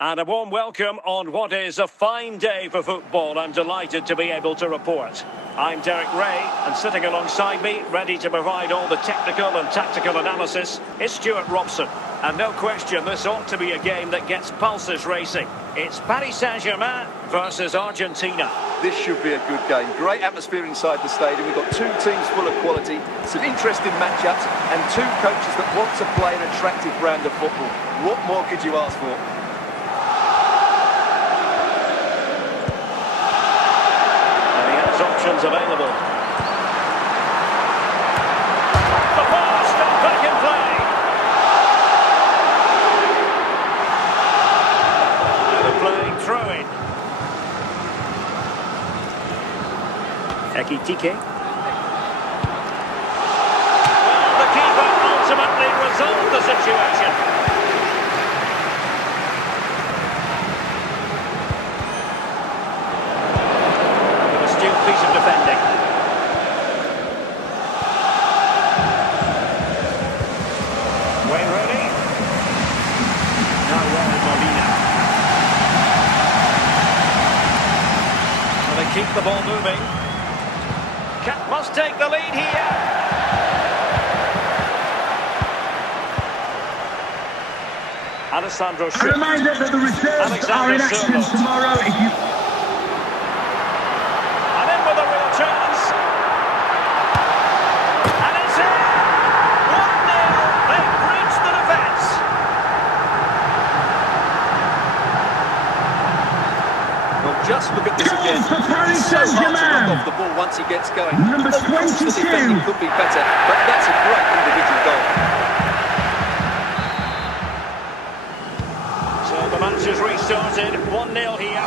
And a warm welcome on what is a fine day for football. I'm delighted to be able to report. I'm Derek Ray, and sitting alongside me, ready to provide all the technical and tactical analysis, is Stuart Robson. And no question, this ought to be a game that gets pulses racing. It's Paris Saint-Germain versus Argentina. This should be a good game. Great atmosphere inside the stadium. We've got two teams full of quality, some interesting matchups, and two coaches that want to play an attractive brand of football. What more could you ask for? Options available. The pass and back in play. And they're playing throw-in. Ekitike. Well, the keeper ultimately resolved the situation. Piece of defending. Wayne Rooney. Now Molina. Well, they keep the ball moving. Cat must take the lead here. Alessandro Schultz. A reminder that the reserves are in action tomorrow. If you chance. And it's in. 1-0. They've breached the defence. Well, just look at this again. For Paris So hard to Saint-Germain. knock off the ball once he gets going. Number 22. The defending could be better, but that's a great individual goal. So the match has restarted. 1-0 here.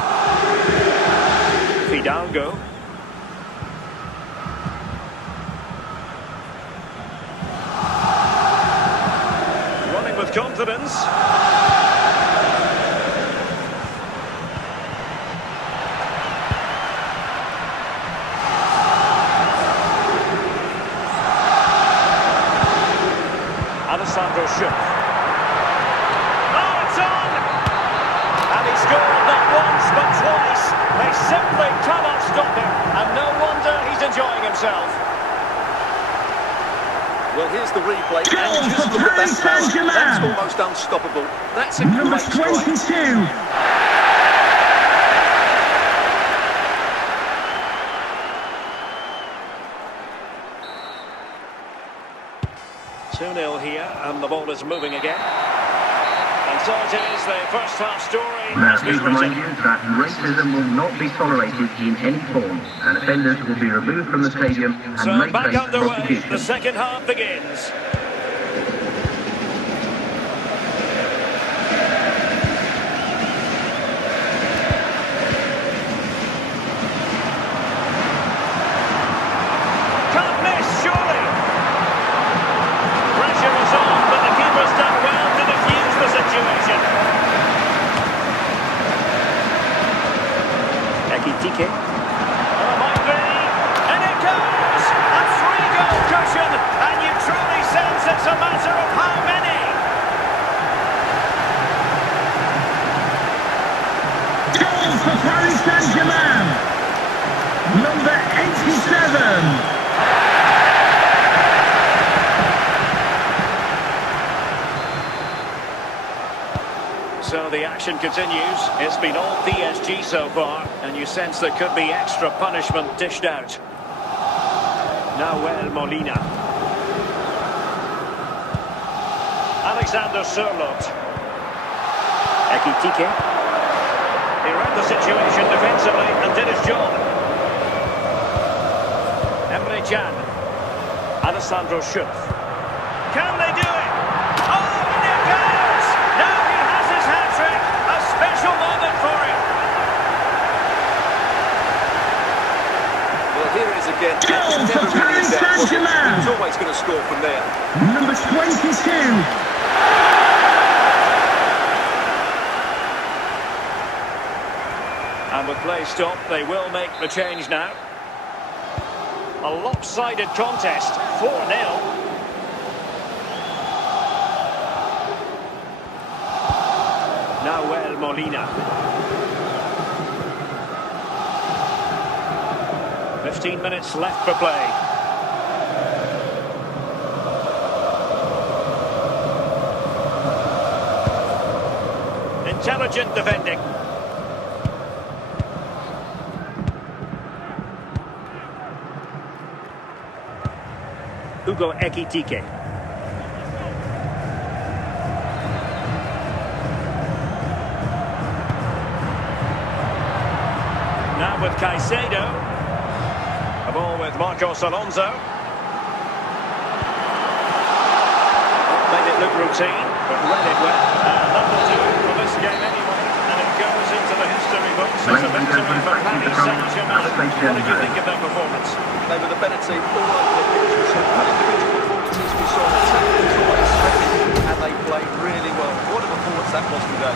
Fidalgo. With confidence. Alessandro Schultz. Oh, it's on! And he scored not once but twice. They simply cannot stop him, and no wonder he's enjoying himself. Well, here's the replay, and just look at that power. That's almost unstoppable. That's a Number great 22. strike. Two-0 here, and the ball is moving again. And so it is, the first half story has Please been remind written. you that racism will not be tolerated in any form, and offenders will be removed from the stadium and So may back face underway, prosecution. the second half begins. Can't miss, surely. Pressure is on, but the keeper's done well to defuse the situation. Ekitike. Oh, might be. And it goes! A three-goal cushion, and you truly sense it's a matter of how many. Goal for Paris Saint-Germain. Number 87. So the action continues. It's been all PSG so far, and you sense there could be extra punishment dished out. Now Molina. Alexander Sørloth. Ekitike. He read the situation defensively and did his job. Emre Can. Alessandro Schultz. Can they do it? Oh, and it goes! Now he has his hat-trick. A special moment for him. Well, here it is again. That Goal was for never really Paris in doubt, was it? Saint-Germain. He was always going to score from there. Number 22. And with play stopped, they will make the change now. A lopsided contest, 4-0. Now Molina. 15 minutes left for play. Intelligent defending. Hugo Ekitike. Now with Caicedo. A ball with Marcos Alonso. Made it look routine, but read it well. And that will do it for this game anyway. And it goes into the history books as a victory for Paris Saint-Germain. What did you think of their performance? They were the better team all over the pitch. We saw good individual performances, we saw an attack that was always threatening, and they played really well. What a performance that was today.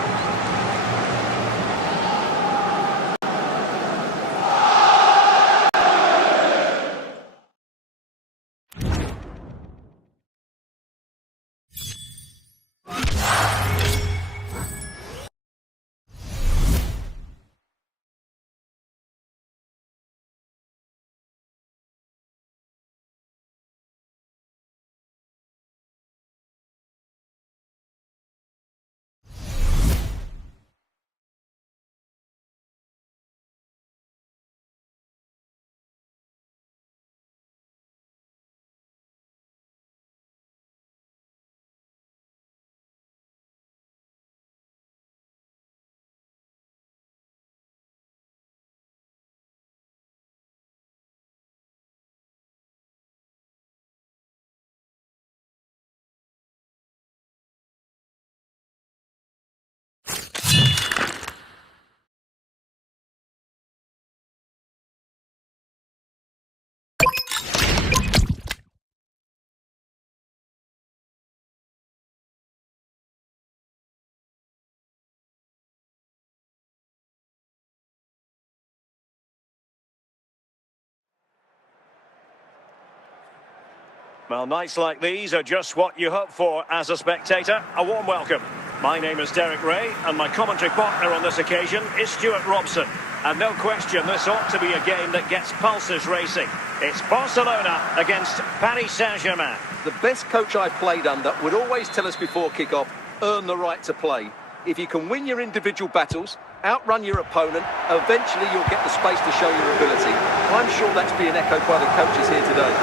Well, nights like these are just what you hope for as a spectator. A warm welcome. My name is Derek Ray, and my commentary partner on this occasion is Stuart Robson. And no question, this ought to be a game that gets pulses racing. It's Barcelona against Paris Saint-Germain. The best coach I played under would always tell us before kick-off, earn the right to play. If you can win your individual battles, outrun your opponent, eventually you'll get the space to show your ability. I'm sure that's being echoed by the coaches here today.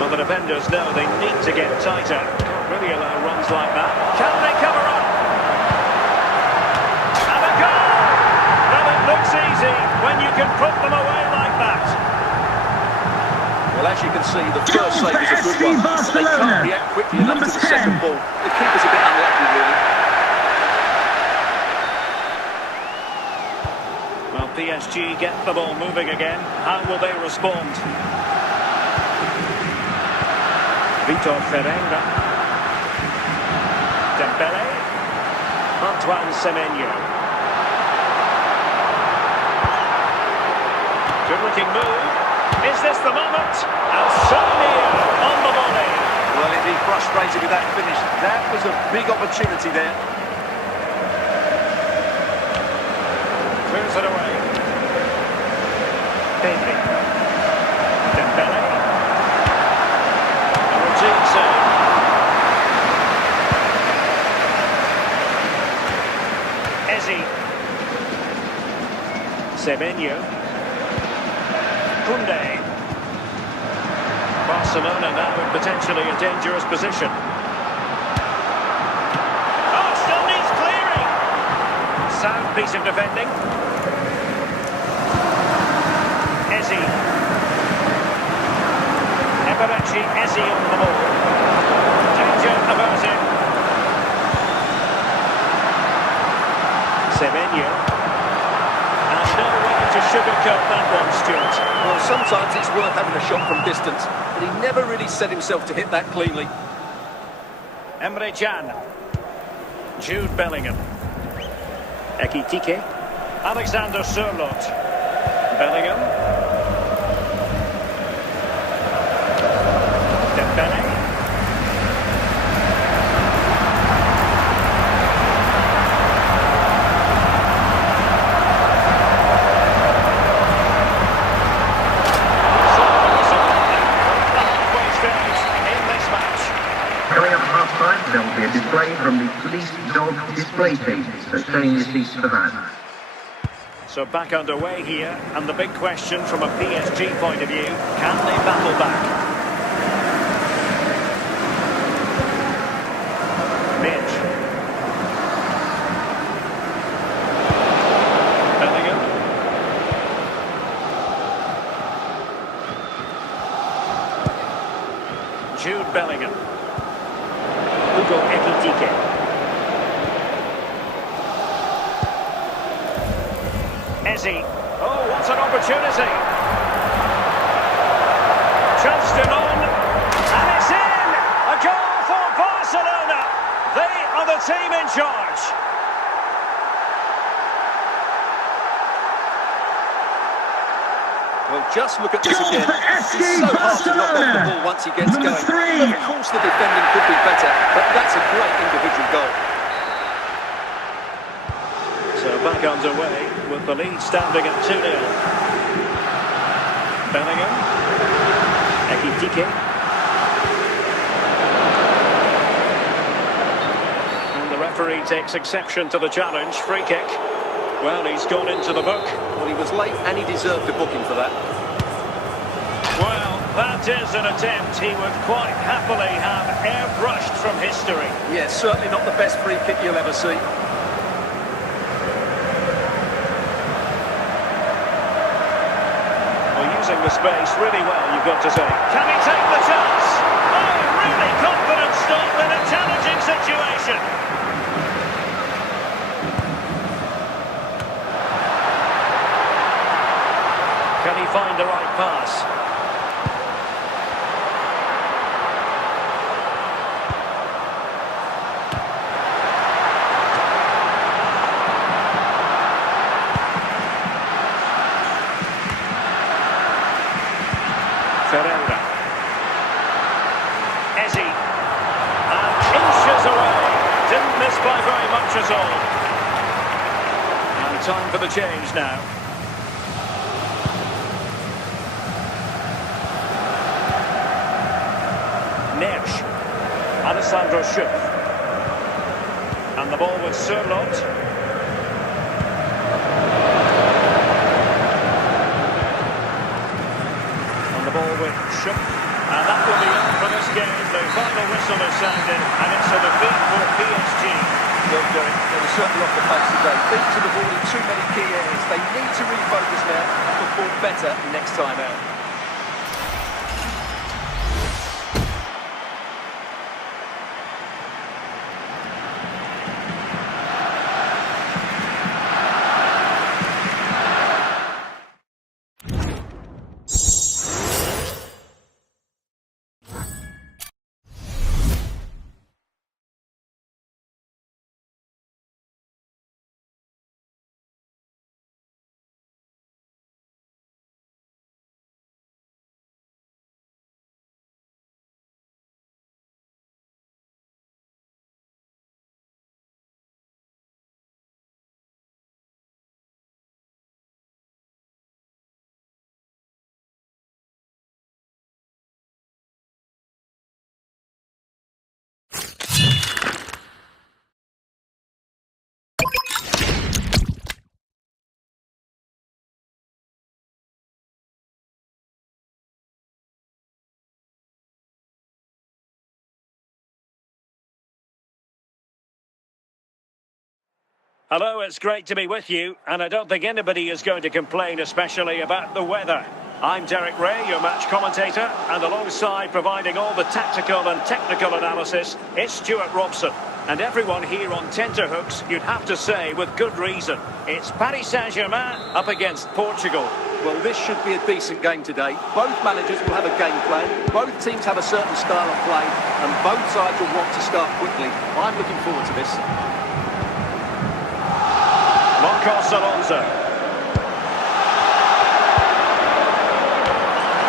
Well, the defenders know they need to get tighter. Can't really allow runs like that. Can they cover up? And a goal! Well, it looks easy when you can put them away like that. Well, as you can see, the first save is a good one. They can't react quickly enough to the second ball. The keeper's a bit unlucky, really. Well, PSG get the ball moving again. How will they respond? Vitor Ferreira. Dembele. Antoine Semenyo. Good-looking move. Is this the moment? And so near on the volley. Well, he'd be frustrated with that finish. That was a big opportunity there. Clears it away. Pedri. Dembele. A routine save. Ezzi. Semenyo. Koundé. Barcelona now in potentially a dangerous position. Oh, still needs clearing. Sound piece of defending. Ezzi. Eberechi Ezzi on the ball. Danger averted. Semenyo. And no way to sugarcoat that one, Stuart. Well, sometimes it's worth having a shot from distance, but he never really set himself to hit that cleanly. Emre Can. Jude Bellingham. Ekitike. Alexander Sørloth. Bellingham. Dembele. deflating, so stay in your seats for that. So back underway here, and the big question from a PSG point of view, can they battle back? Mitch. Bellingham. Jude Bellingham. H2H. Oh, what an opportunity. Chanced on, and it's in! A goal for Barcelona. They are the team in charge. Well, just look at this again. It's so hard to knock off the ball once he gets going. Of course, the defending could be better, but that's a great individual goal. So back underway with the lead standing at 2-0. Bellingham. H2H. And the referee takes exception to the challenge. Free kick. Well, he's gone into the book. Well, he was late and he deserved a booking for that. Well, that is an attempt he would quite happily have airbrushed from history. Yeah, certainly not the best free kick you'll ever see. Using the space really well, you've got to say. Can he take the chance? Oh, really confident stop in a challenging situation. Can he find the right pass? Ferreira. Ezzy. And inches away. Didn't miss by very much at all. And time for the change now. Nersch. Alessandro Schupp. And the ball with Surlot. Ball with Schupp, and that will be it for this game. The final whistle is sounded, and it's a defeat for PSG. Well, Derek, they were certainly off the pace today. Beat to the ball in too many key areas. They need to refocus now and perform better next time out. Hello, it's great to be with you, and I don't think anybody is going to complain, especially about the weather. I'm Derek Ray, your match commentator, and alongside providing all the tactical and technical analysis, it's Stuart Robson. And everyone here on tenterhooks, you'd have to say with good reason. It's Paris Saint-Germain up against Portugal. Well, this should be a decent game today. Both managers will have a game plan. Both teams have a certain style of play, and both sides will want to start quickly. I'm looking forward to this. Marcos Alonso.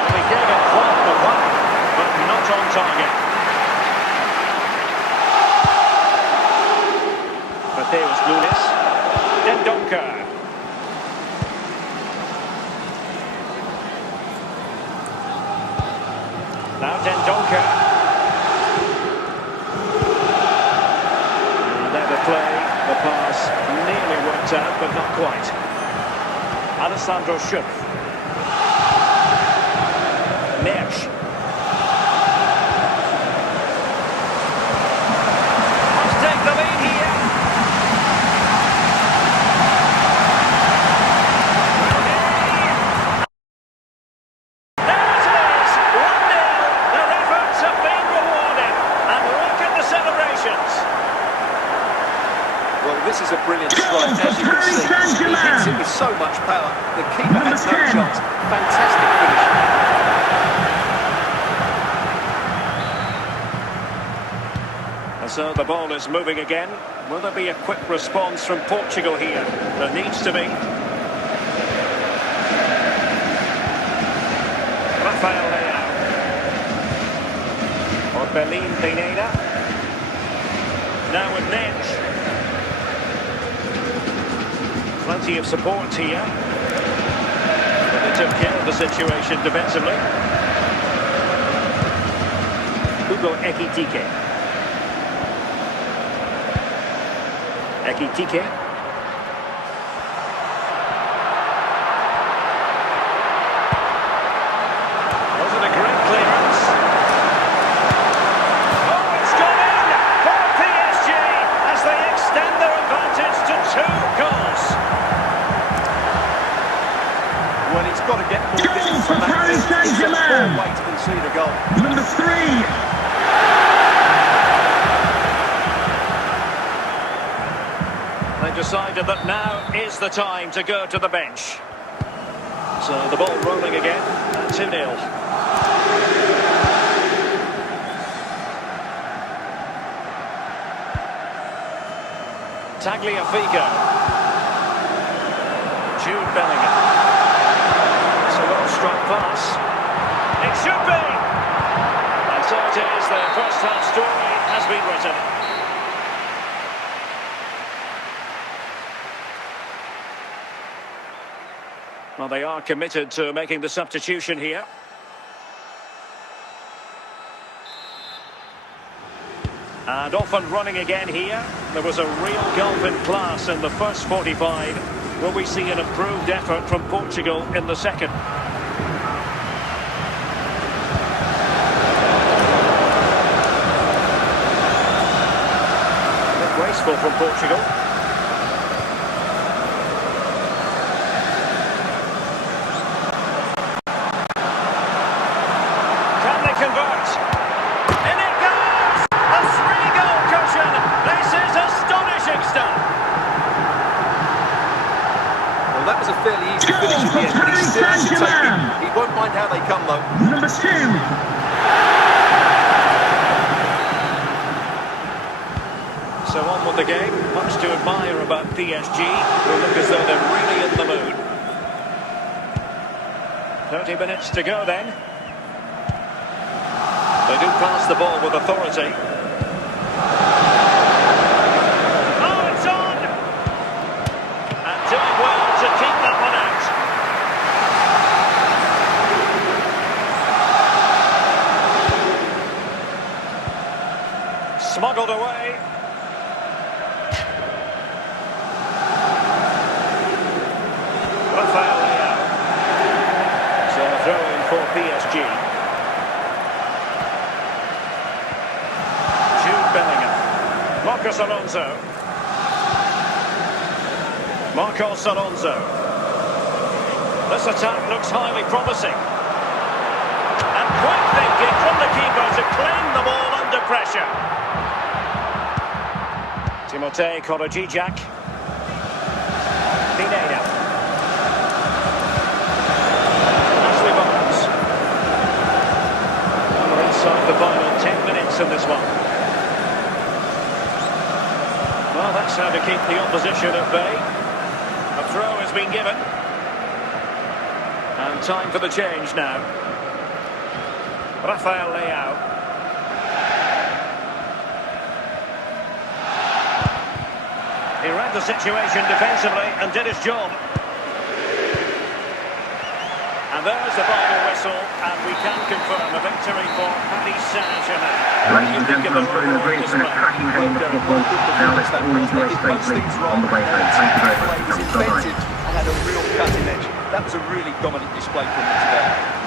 He gave it quite the whack, but not on target. Mateus Nunes. Dendoncker. Now Dendoncker. And there the play, the pass. quite. Alessandro Schöpf. Mersch. Must take the lead here. There it is, 1-0. Their efforts have been rewarded. And look at the celebrations. Well, this is a brilliant strike, as you can see. He hits it with so much power. The keeper has no chance. Fantastic finish. And so the ball is moving again. Will there be a quick response from Portugal here? There needs to be. Rafael Leao. Orbelin Pineda. Now with Netsch. Plenty of support here. But they took care of the situation defensively. Hugo Ekitike. Ekitike. Wasn't a great clearance. Oh, it's gone in for PSG as they extend their advantage to 2 goals. Well, he's got to get more distance from that. It's a poor way to concede a goal. Number 3. They decided that now is the time to go to the bench. So the ball rolling again at 2-0. Tagliafico. Jude Bellingham. It's a well-struck pass. It should be! And so it is, the first half story has been written. Well, they are committed to making the substitution here. And off and running again here. There was a real gulf in class in the first 45. Will we see an improved effort from Portugal in the second? Graceful from Portugal. Convert. In it goes! A 3-goal cushion! This is astonishing stuff! Well, that was a fairly easy finish at the end, but he still has to take it. He won't mind how they come, though. Number 2. So on with the game. Much to admire about PSG, who look as though they're really in the mood. 30 minutes to go then. They do pass the ball with authority. Oh, it's on! And doing well to keep that one out. Smuggled away. Rafael Leao. So a throw-in for PSG. Marcos Alonso. This attack looks highly promising. And quick thinking from the keeper to claim the ball under pressure. Timothée Korojijak. Pineda. Ashley Barnes. We're inside the final 10 minutes in this one. Well, that's how to keep the opposition at bay. A throw has been given. And time for the change now. Rafael Leao. He read the situation defensively and did his job. And And there's the final whistle, and we can confirm a victory for Paris Saint-Germain. What do Ladies you and think of the gentlemen, it's been a overall great display? cracking game of football. Now let's all enjoy safely on the way home. Thank you very much. Was Bye-bye. invented and had a real cutting edge. That was a really dominant display from them today.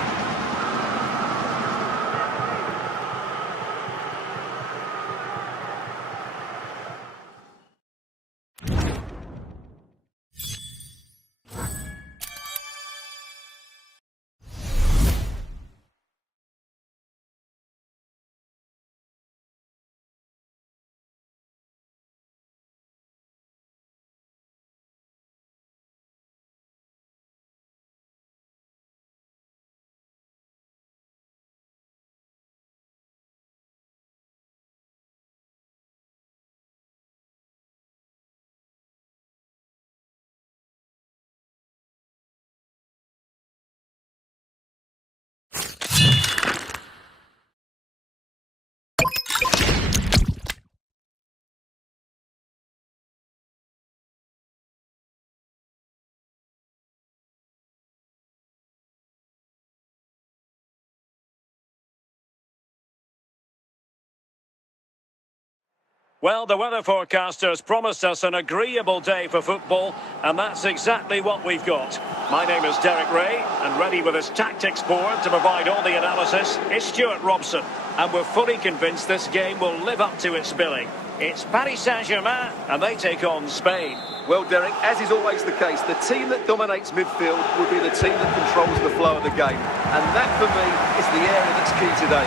Well, the weather forecasters promised us an agreeable day for football, and that's exactly what we've got. My name is Derek Ray, and ready with his tactics board to provide all the analysis is Stuart Robson. And we're fully convinced this game will live up to its billing. It's Paris Saint-Germain, and they take on Spain. Well, Derek, as is always the case, the team that dominates midfield will be the team that controls the flow of the game. And that, for me, is the area that's key today.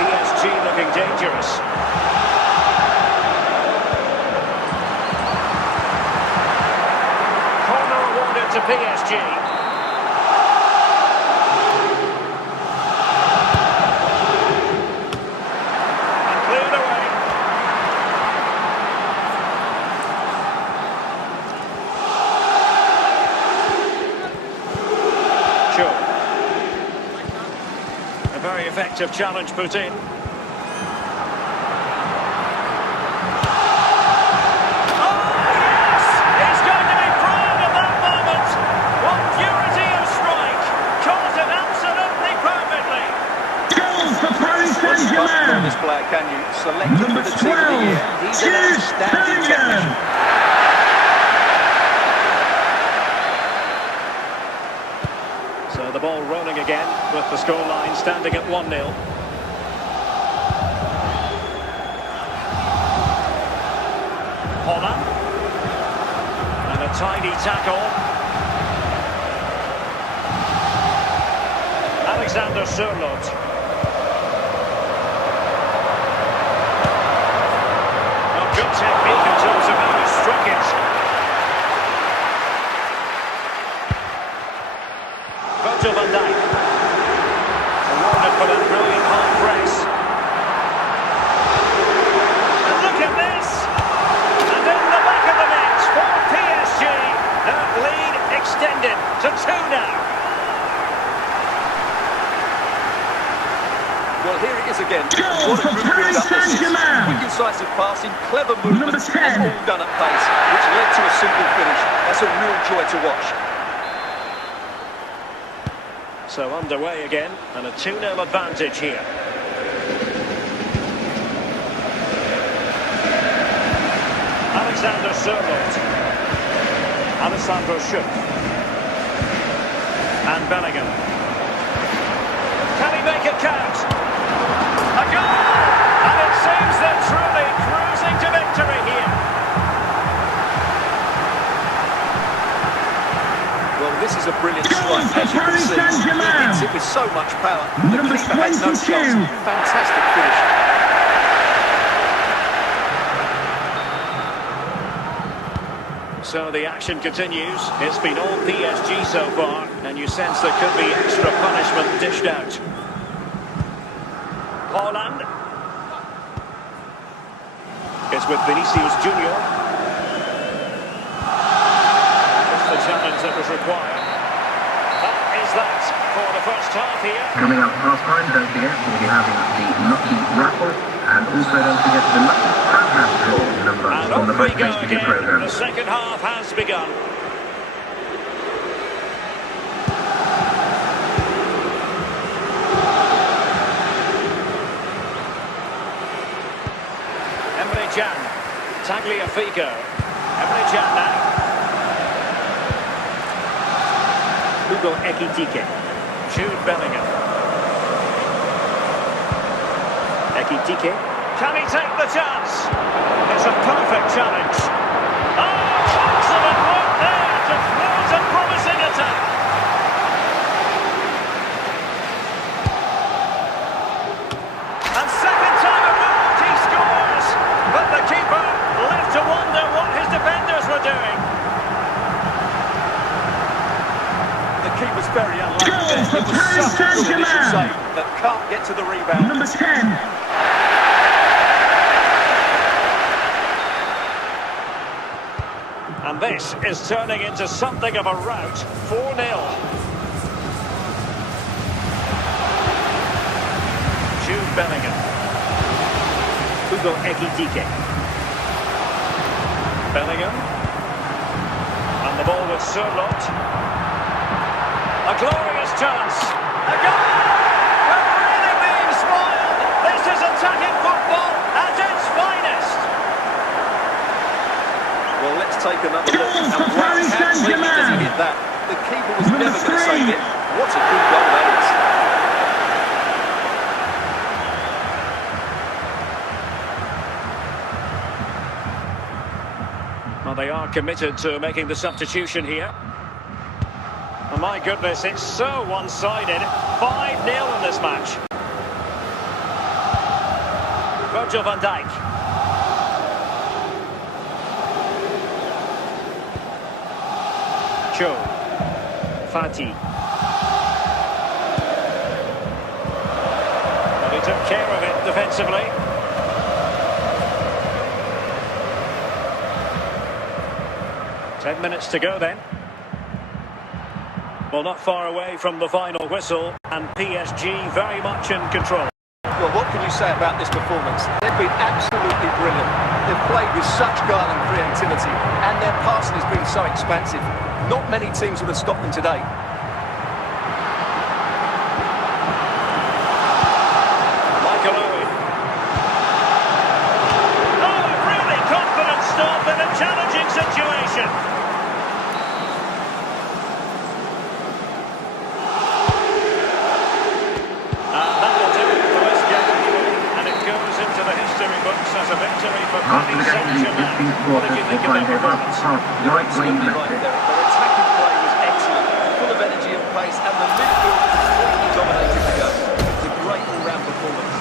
PSG looking dangerous. Corner awarded to PSG. And cleared away. Sure. A very effective challenge put in. On this player, can you? Selected for the team of the year. He's an outstanding technician. So the ball rolling again with the scoreline standing at 1-0. Holland. And a tidy tackle. Alexander Sørloth. Technique until Zavella struck it. Virgil van Dijk. Awarded for that brilliant half press. And look at this! And in the back of the net for PSG. Their lead extended to 2 now. Well, here it is again. What a good build-up this is. Quick, incisive passing, clever movements, and all done at pace, which led to a simple finish. That's a real joy to watch. So underway again, and a 2-0 advantage here. Alexander Sørloth. Alessandro Schupp. And Bellingham. Can he make it count? A goal! And it seems they're truly cruising to victory here. Well, this is a brilliant strike, as you can see. He hits it with so much power. The keeper had no chance. Fantastic finish. So the action continues. It's been all PSG so far, and you sense there could be extra punishment dished out. Holland. It's with Vinicius Junior. Just the challenge that was required. That is that for the first half here. Coming up half time, don't forget, we'll be having the Lucky Raffle, and also don't forget the Lucky Raffle. has drawn number And on the off we match go history again. programme. The second half has begun. Emre Can. Tagliafico. Emre Can now. Hugo Ekitike. Jude Bellingham. Ekitike. Can he take the chance? It's a perfect challenge. Oh, excellent work there to thwart a promising attack. And second time around he scores. But the keeper left to wonder what his defenders were doing. The keeper's very unlucky Goal there. for It was Paris such a good initial Saint-Germain. save that can't get to the rebound. Number 10. And this is turning into something of a rout. 4-0. Jude Bellingham. Hugo Ekitike. Bellingham. And the ball with Sørloth. A glorious chance. A goal! We're really being spoiled. This is attacking football at its finest. Well, let's take another look. Goal for And Paris how cleanly Saint-Germain. does he hit that? The keeper was Number never going to 3. save it. What a good goal that is. Well, they are committed to making the substitution here. Oh, my goodness, it's so one-sided. 5-0 in this match. Virgil van Dijk. Cho. Fati. Well, he took care of it defensively. Ten minutes to go then. Well, not far away from the final whistle, and PSG very much in control. Well, what can you say about this performance? They've been absolutely brilliant. They've played with such guile and creativity, and their passing has been so expansive. Not many teams would have stopped them today. Michael Owen. Oh, a really confident stop in a challenging situation. That will do it for this game. And it goes into the history books as a victory for After Paris the game, the Saint-Germain. 15th What quarter, did you they think of find that their performance? half the right way Absolutely left right it. there. Their attacking play was excellent, full of energy and pace, and the midfield completely dominated the game. It was a great all-round performance.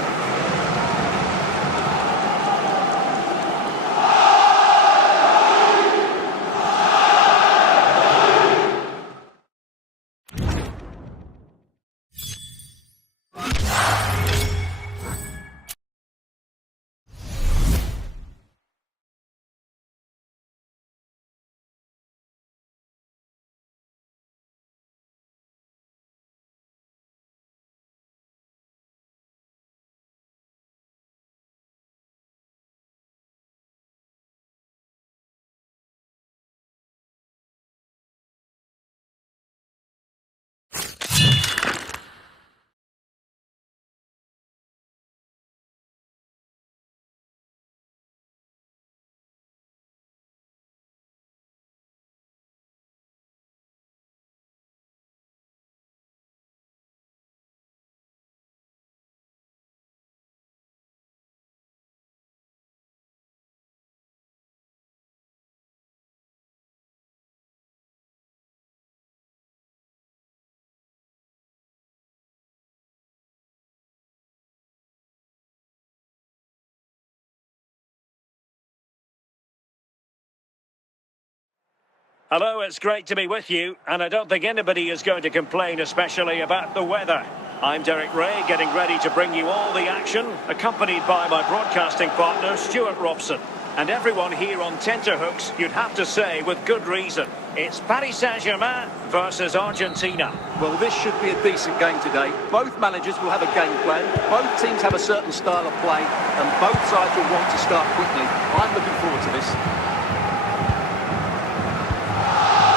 Hello, it's great to be with you, and I don't think anybody is going to complain, especially about the weather. I'm Derek Ray, getting ready to bring you all the action, accompanied by my broadcasting partner, Stuart Robson. And everyone here on tenterhooks, you'd have to say, with good reason. It's Paris Saint-Germain versus Argentina. Well, this should be a decent game today. Both managers will have a game plan. Both teams have a certain style of play, and both sides will want to start quickly. I'm looking forward to this.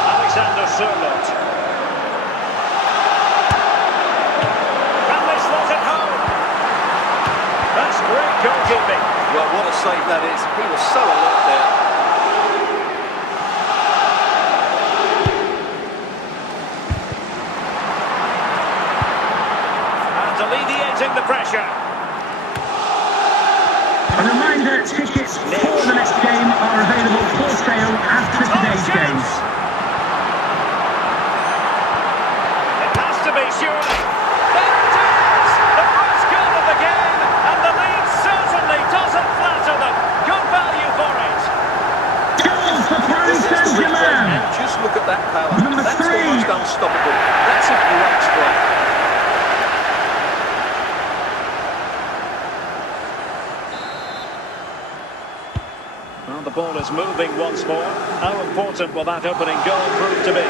Alexander Sørloth. Can they slot it home? That's great goalkeeping. Well, what a save that is. He was so alert there. And alleviating the pressure. A reminder, tickets for the next game are available for sale after today's game. It has to be, surely. There it is! The first goal of the game, and the lead certainly doesn't flatter them. Good value for it. Goal for Paris Saint-Germain. And just look at that power. Number That's 3. almost unstoppable. That's a great strike. Well, the ball is moving once more. How important will that opening goal prove to be?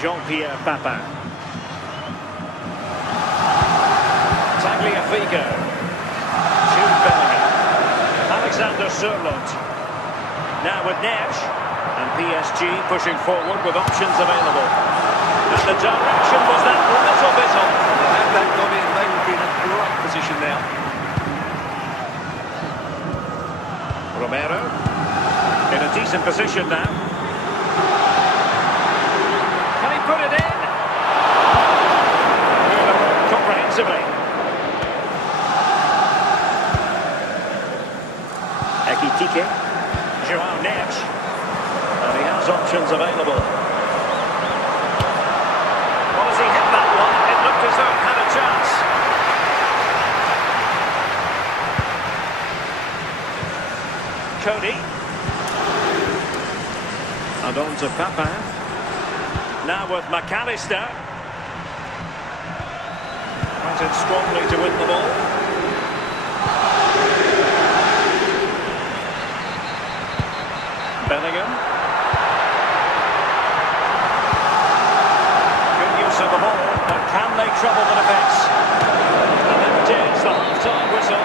Jean-Pierre Papin. Tagliafico. Jude Bellingham. Alexander Sørloth. Now with Neves. And PSG pushing forward with options available. And the direction was that little bit off. Had that gone in, they would be in a great position now. Romero. In a decent position now. Can he put it in? Comprehensively. Ekitike. João Neves. And he has options available. Well, as he hit that one, it looked as though it had a chance. Cody. And on to Papin. Now with McAllister. Right in strongly to win the ball. Bellingham. Good use of the ball, but can they trouble the defence? And there it is, the half-time whistle.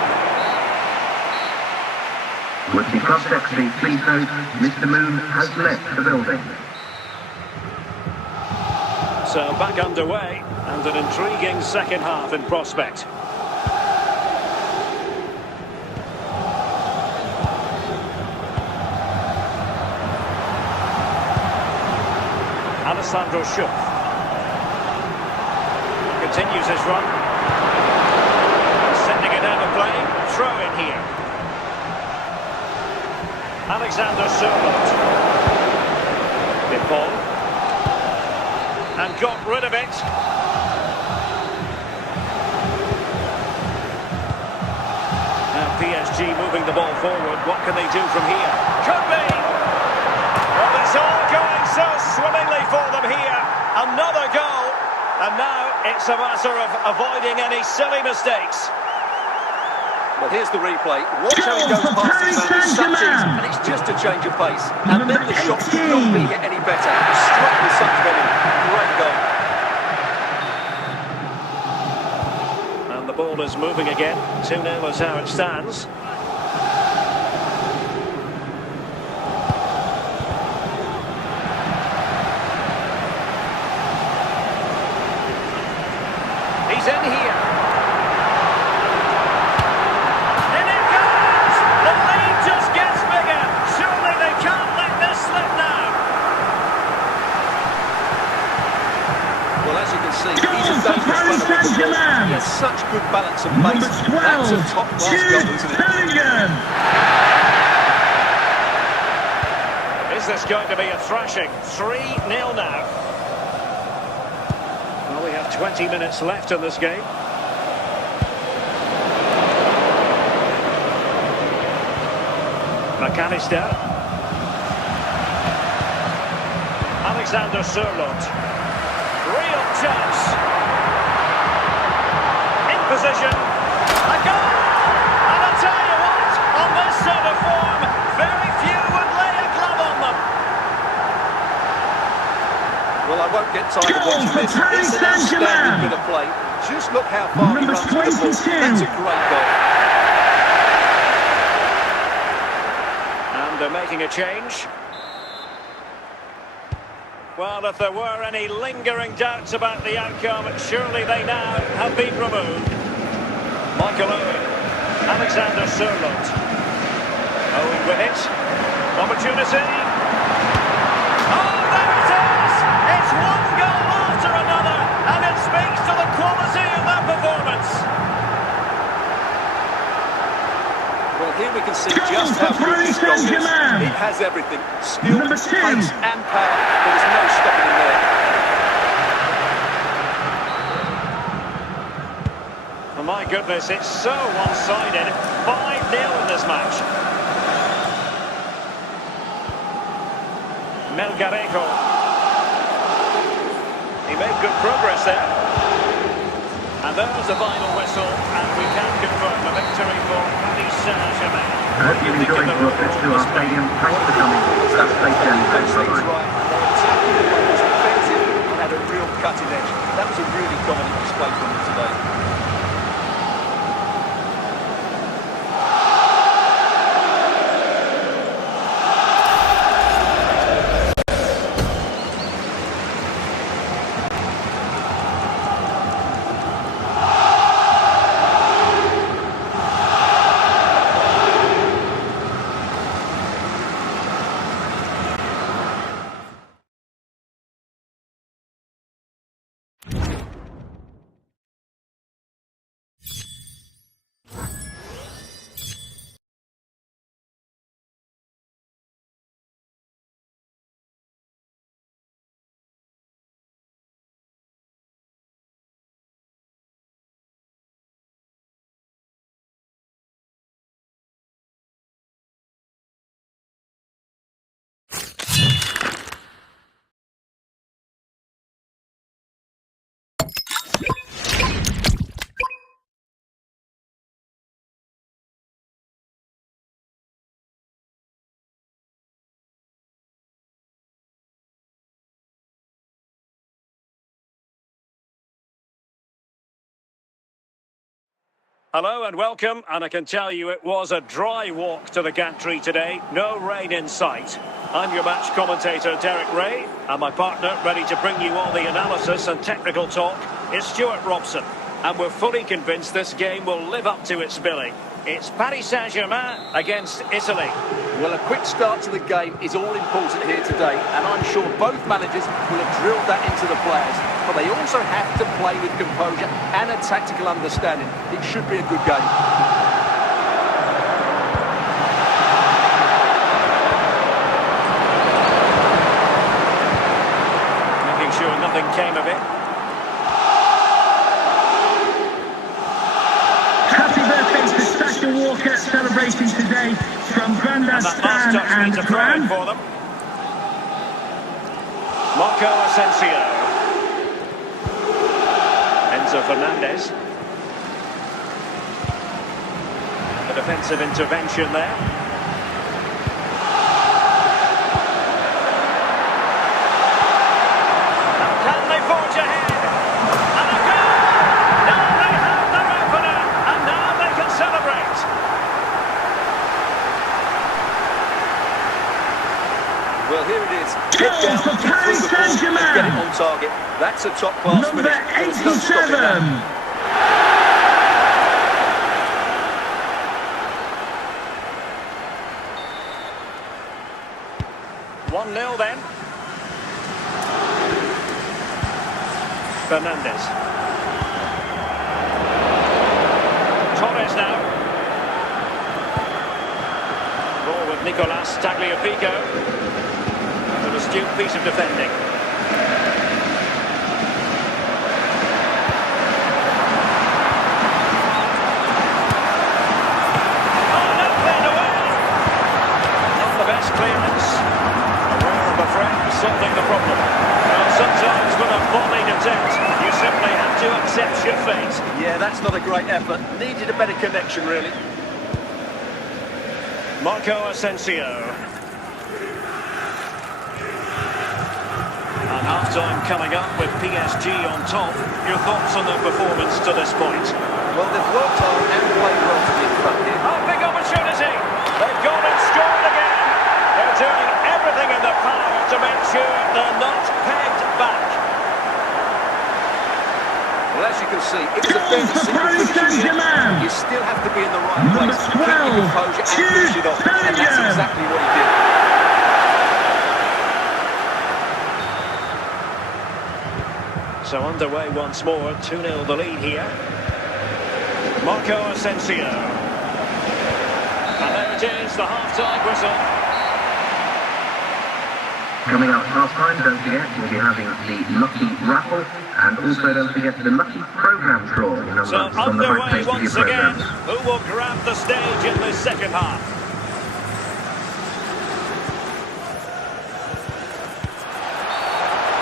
Would the cross-check please note, Mr. Moon has left the building. So back underway, and an intriguing second half in prospect. Alessandro Schupp continues his run. Sending it out of play, throw in here. Alexander Sørloth. Depol. And got rid of it. Now PSG moving the ball forward. What can they do from here? Could be! Well, it's all going so swimmingly for them here. Another goal. And now it's a matter of avoiding any silly mistakes. Well, here's the replay. Watch how he goes past the man with such ease, and it's just a change of pace. And then the shot could not be any better. Struck with such venom. Great goal. And the ball is moving again. 2-0 is how it stands. He's in here. And it goes! The lead just gets bigger. Surely they can't let this slip now. Well, as you can see, he's a dangerous runner with the ball. He has such good balance and pace. That's a top-class goal, isn't it? Is this going to be a thrashing? 3-0 now. Well, we have 20 minutes left in this game. McAllister. Alexander Sørloth. Real chance. In position. A goal! And a sort of form, very few would lay a glove on them. Well, I won't get tired of watching this. It's an outstanding bit of play. Just look how far he runs with the ball. That's a great goal. And they're making a change. Well, if there were any lingering doubts about the outcome, surely they now have been removed. Michael Owen, Alexander Sørloth. Owen with it. Opportunity. Oh, there it is! It's one goal after another, and it speaks to the quality of that performance. Well, here we can see just how good this goal is. It has everything. Skill, pace and power. There's no stopping him there. Oh my goodness, it's so one-sided. 5-0 in this match. Melgarejo. He made good progress there. And there's the final whistle, and we can confirm a victory for Paris Saint-Germain. I hope you enjoyed your visit to our stadium. Thanks for coming. That's safe journey. Those things Bye-bye. right. They're attacking the ball, was defensive, and had a real cutting edge. That was a really dominant display from them today. Hello and welcome, and I can tell you it was a dry walk to the gantry today, no rain in sight. I'm your match commentator Derek Ray, and my partner ready to bring you all the analysis and technical talk is Stuart Robson. And we're fully convinced this game will live up to its billing. It's Paris Saint-Germain against Italy. Well, a quick start to the game is all important here today, and I'm sure both managers will have drilled that into the players. But they also have to play with composure and a tactical understanding. It should be a good game. Making sure nothing came of it. Happy birthday to Sasha Walker, celebrating today from Grandad Stan and Gran. For them. Marco Asensio. Enzo Fernandez. A defensive intervention there. Now can they forge ahead? And a goal! Now they have their opener, and now they can celebrate. Well, here it is. Get down, for through Paris the ball, and Saint-Germain. get it on target. That's a top-class Number finish. There's no stopping that. 87. 1-0 then. Fernandez. Torres now. Ball with Nicolas Tagliafico. An astute piece of defending. Oh, no, cleared away. Not the best clearance. Aware of a friend solving the problem. Well, sometimes with a volleyed attempt, you simply have to accept your fate. Yeah, that's not a great effort. Needed a better connection, really. Marco Asensio. And half-time coming up with PSG on top. Your thoughts on their performance to this point? Well, they've worked hard and played well to be in front here. Oh, big opportunity! They've gone and scored again! They're doing everything in their power to make sure they're not pegged back. Well, as you can see, it was a fairly simple finish in the end. You still have to be in the right place, keep your composure and finish it off. And that's exactly what he did. So underway once more, 2-0 the lead here. Marco Asensio. And there it is, the half-time whistle. Coming up half-time, don't forget, we'll be having the Lucky Raffle, and also don't forget the Lucky Programme draw. So underway once again, who will grab the stage in this second half?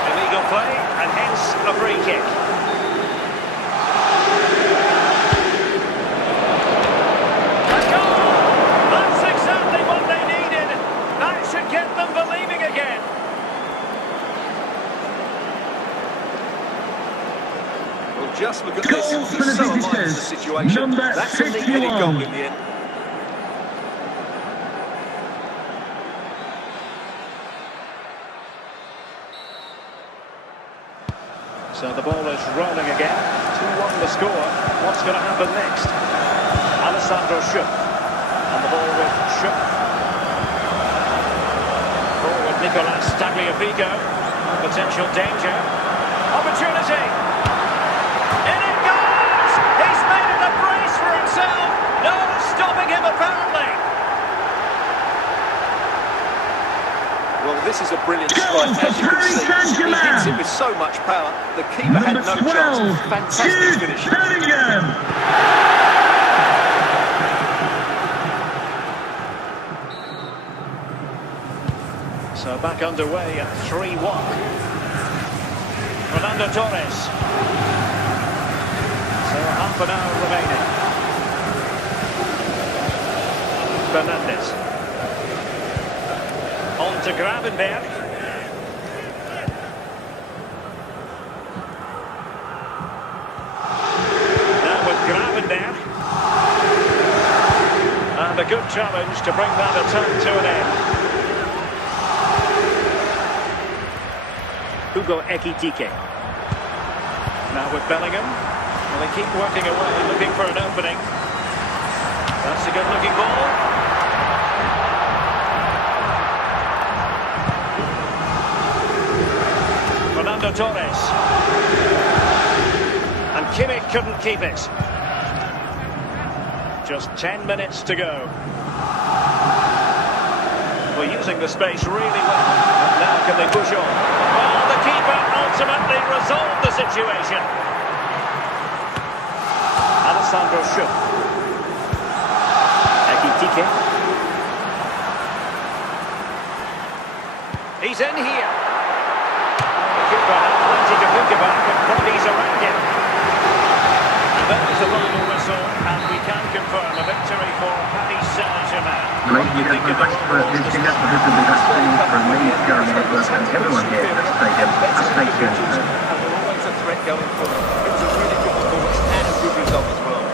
Illegal play, and hence a free kick. A goal! That's exactly what they needed. That should get them believing again. Well, just look at Goal this. for the He's so alive to the visitors. situation. Number That's a neat-headed 61. goal in the end. So the ball is rolling again. 2-1 the score. What's going to happen next? Alessandro Schupp. And the ball with Schupp. Forward Nicolas Tagliafico. Potential danger. Opportunity. In it goes! He's made it a brace for himself. No stopping him apparently. Well, this is a brilliant strike, as you can see. He hits it with so much power. The keeper had no chance. Fantastic finish. So back underway at 3-1. Fernando Torres. So half an hour remaining. Fernandes. On to Gravenberg. Now with Gravenberg. And a good challenge to bring that attack to an end. Hugo Ekitike. Now with Bellingham. Well, they keep working away, looking for an opening. That's a good-looking ball. Fernando Torres. And Kimmich couldn't keep it. Just 10 minutes to go. We're using the space really well. And now can they push on? Well, the keeper ultimately resolved the situation. Alessandro Schupp. Ekitike. He's in here. The keeper had plenty to think about with bodies around him. And that is the final whistle, and we can confirm a victory for Paris Saint-Germain. Ladies and gentlemen, thanks for visiting us. This will be the stream from me, Jeremy Edwards, and everyone here at the stadium. Stay tuned. And they're always a threat going forward. It was a really good performance and a good result as well.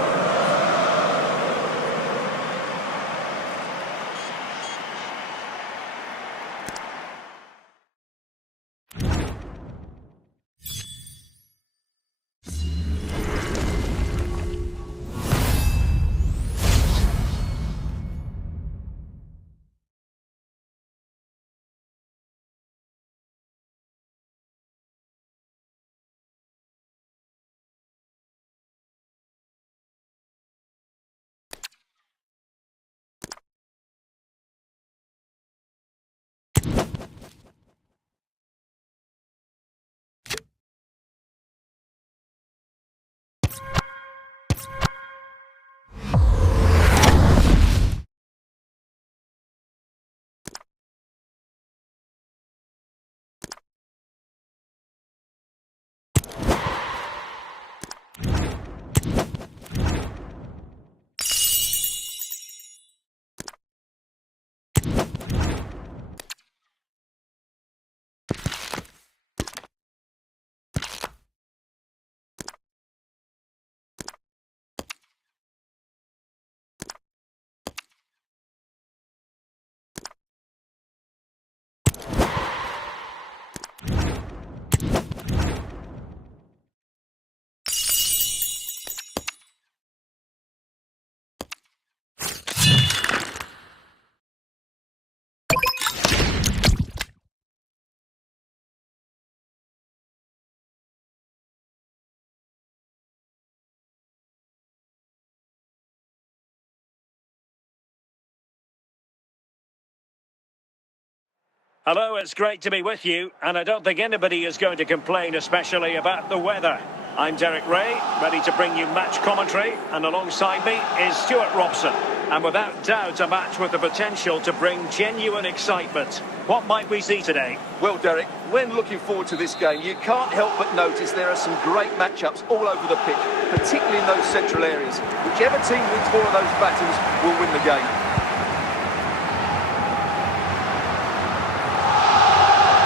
Hello, it's great to be with you, and I don't think anybody is going to complain, especially about the weather. I'm Derek Ray, ready to bring you match commentary, and alongside me is Stuart Robson. And without doubt, a match with the potential to bring genuine excitement. What might we see today? Well, Derek, when looking forward to this game, you can't help but notice there are some great matchups all over the pitch, particularly in those central areas. Whichever team wins more of those battles will win the game.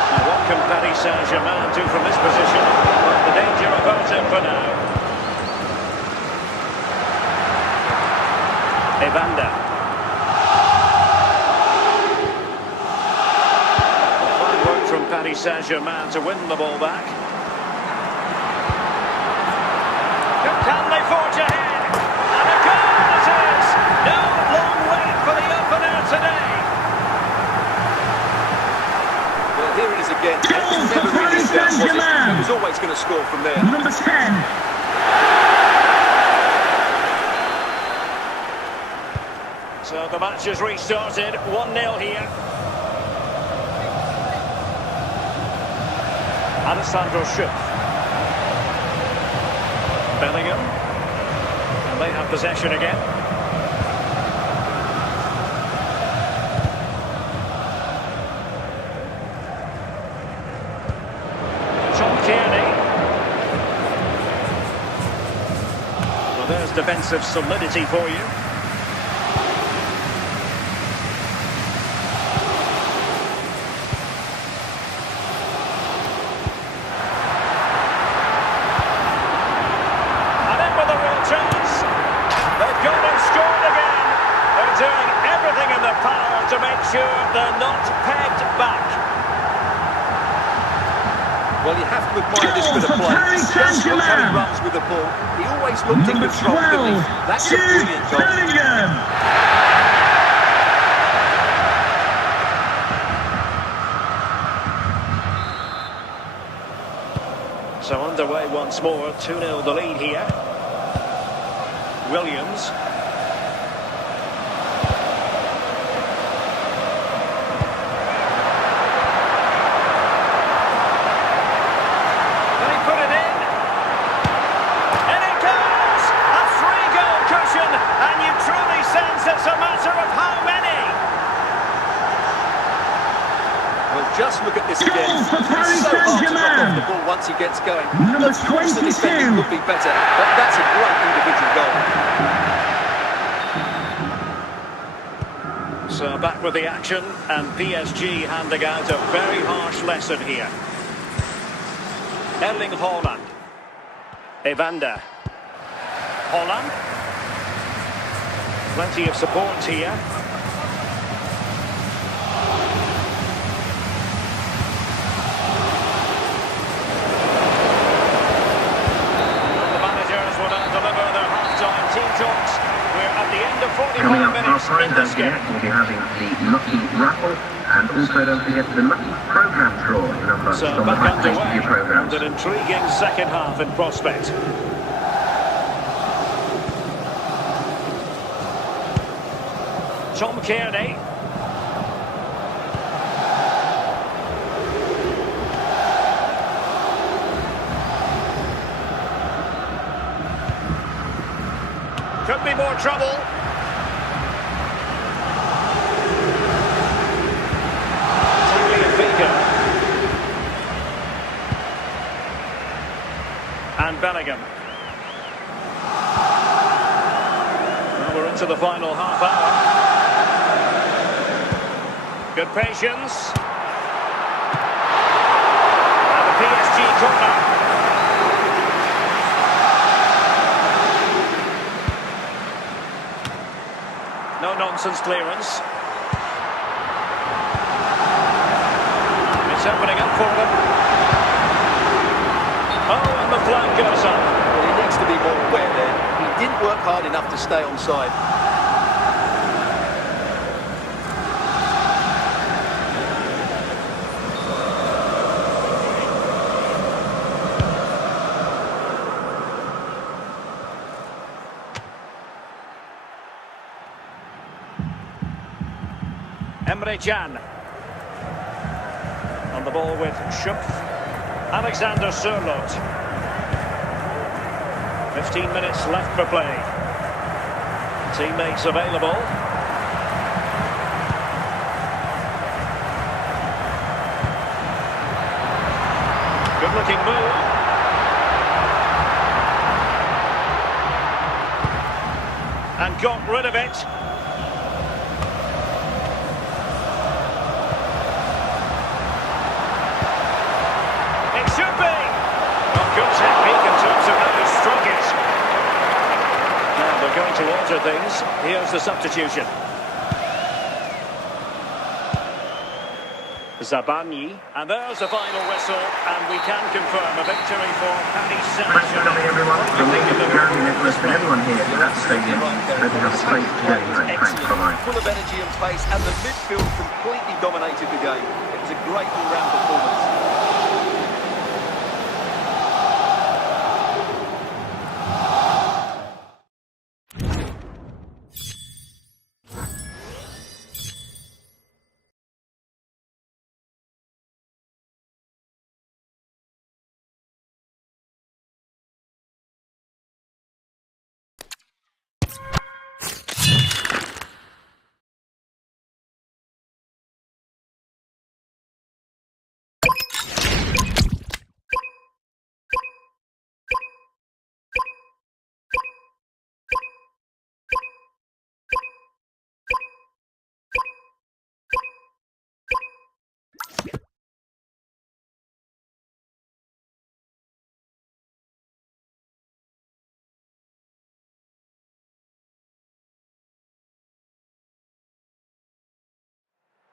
Now, what can Paris Saint-Germain do from this position? But the danger averts him for now. Evander. Fine work from Paris Saint-Germain to win the ball back. Can they forge ahead? And a goal it is! No long wait for the opener today. Well, here it is again. Goal It was for never really Paris in doubt, was it? Saint-Germain. He was always going to score from there. Number 10. So the match has restarted, 1-0 here. Alessandro Schuff. Bellingham. And they have possession again. Tom Kearney. Well, there's defensive solidity for you. Doing everything in their power to make sure they're not pegged back. Well, you have to admire this bit of play. Just look how he runs with the ball. He always looked in control, didn't he? That's a brilliant goal. So underway once more, 2-0 the lead here. Williams. It's a matter of how many. Well, just look at this again. Goal for Paris It's so hard to knock off Saint-Germain. the ball once he gets going. Number Of course, the 22. defending could be better, but that's a great individual goal. So back with the action, and PSG handing out a very harsh lesson here. Erling Haaland. Evander. Haaland. Plenty of support here. The managers will now deliver their half-time team talks. We're at the end of 45 minutes in this game. We'll be having the lucky raffle, and also don't forget the lucky program draw number So from the back high place of underway, your programs. and an intriguing second half in prospect. Tom Kearney. Could be more trouble. And Bellingham. Well, we're into the final half hour. Good patience. And the PSG corner. No nonsense clearance. It's opening up for them. Oh, and the flag goes up. Well, he needs to be more aware there. He didn't work hard enough to stay onside. Emre Can. the ball with Schupf. Alexander Sørloth. 15 minutes left for play. Teammates available. Good looking move. And got rid of it. It should be. Well, good technique in terms of how he struck it. Now they're going to alter things. Here's the substitution. Zabani. And there's the final whistle, and we can confirm a victory for Paris Thanks for coming, everyone. From me, Gary, Nicholas, and everyone here at the stadium. Hope you have a great day. Thanks. Bye-bye. Full of energy and pace, and the midfield completely dominated the game. It was a great all-round performance.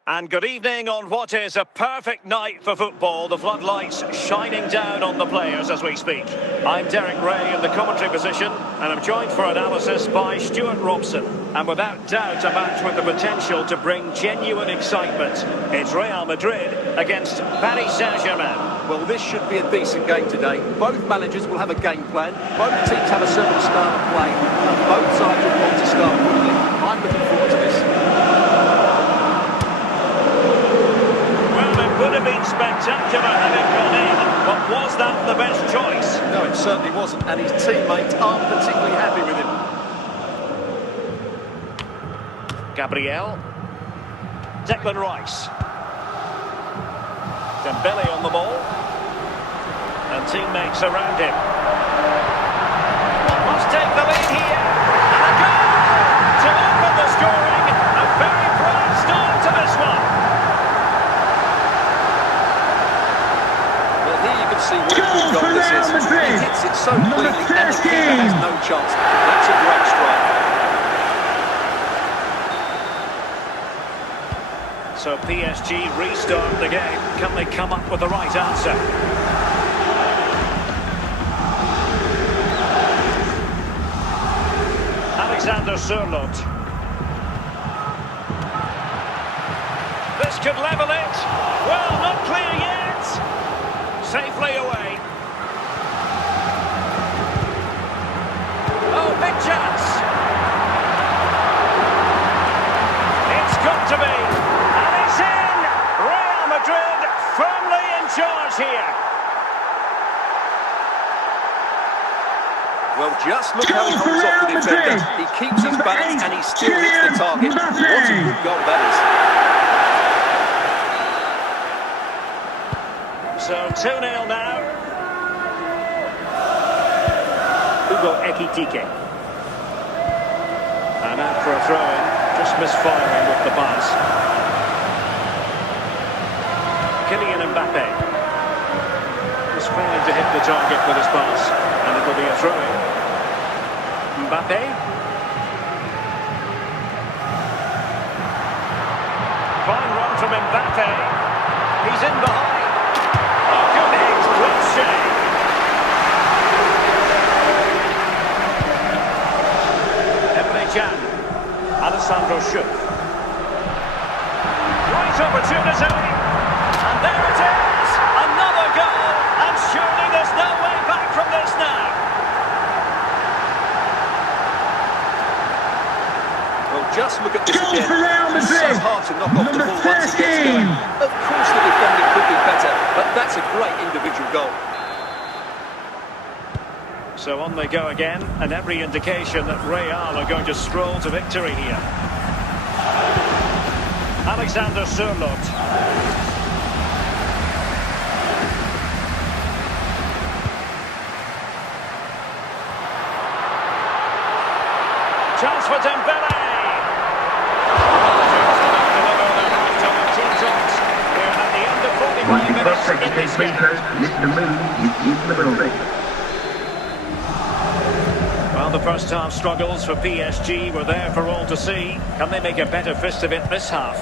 And good evening on what is a perfect night for football. The floodlights shining down on the players as we speak. I'm Derek Ray in the commentary position, and I'm joined for analysis by Stuart Robson. And without doubt, a match with the potential to bring genuine excitement. It's Real Madrid against Paris Saint-Germain. Well, this should be a decent game today. Both managers will have a game plan. Both teams have a certain style of play, and both sides will want to start quickly. I'm looking forward to this. Would have been spectacular having gone in, but was that the best choice? No, it certainly wasn't, and his teammates aren't particularly happy with him. Gabriel. Declan Rice. Dembele on the ball. And teammates around him. Must take the lead here. And a goal to open the scoring. A very bright start to this one. See what a good goal this is. He hits it so cleanly and the keeper has no chance. That's a great strike. So PSG restart the game. Can they come up with the right answer? Alexander Sørloth. This could level it. Well, not clear yet. Safely away. Oh, big chance. It's got to be. And it's in. Real Madrid firmly in charge here. Well, just look how he holds off the defender. He keeps his balance and he still hits the target. What a good goal that is. So 2-0 now. Hugo Ekitike. And out for a throw-in. Just misfiring with the pass. Kylian Mbappe. Just failing to hit the target with his pass. And it will be a throw-in. Mbappe. Fine run from Mbappe. He's in behind. Alessandro Schupf. Great opportunity. And there it is. Another goal. And surely there's no way back from this now. Well, just look at this again. It's so hard to knock off the ball once it gets going. Of course the defending could be better, So on they go again, and every indication that Real are going to stroll to victory here. Alexander Sørloth. Chance for Dembele. Once you've got second free throws, listen to move, is in the building. Well, the first half struggles for PSG were there for all to see. Can they make a better fist of it this half?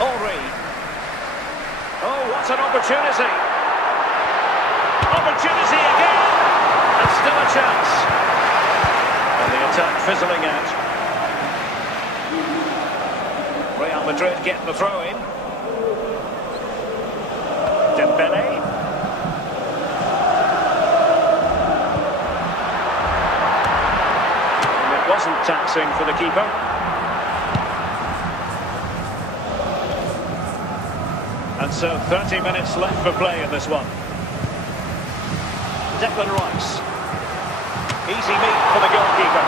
Henry. Oh, what an opportunity. Opportunity again. And still a chance. And the attack fizzling out. Real Madrid getting the throw in. Dembele. And it wasn't taxing for the keeper. And so 30 minutes left for play in this one. Declan Rice. Easy meet for the goalkeeper.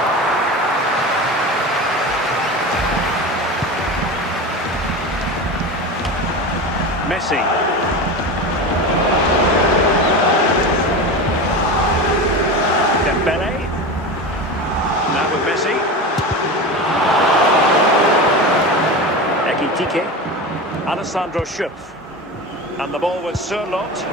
Messi. Dembele. Now with Messi. Ekitike. Alessandro Schöpf. And the ball with Sørloth.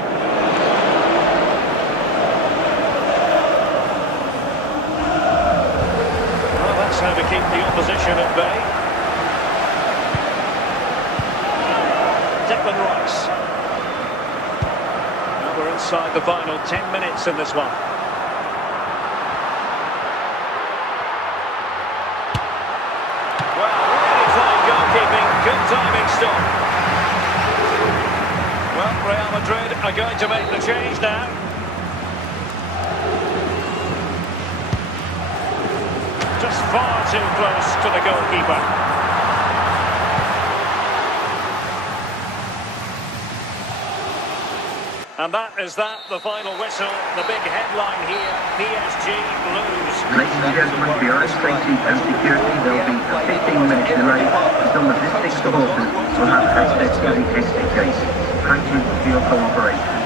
Well, that's how to keep the opposition at bay. Declan Rice. Now we're inside the final 10 minutes in this one. Well, really fine goalkeeping, good timing stop. Well, Real Madrid are going to make the change now. Just far too close to the goalkeeper. And that is the final whistle, the big headline here, PSG lose. Ladies and gentlemen, for your own safety and security, there will be a 15-minute delay until the district supporters will have access to the exit gates. Thank you for your cooperation.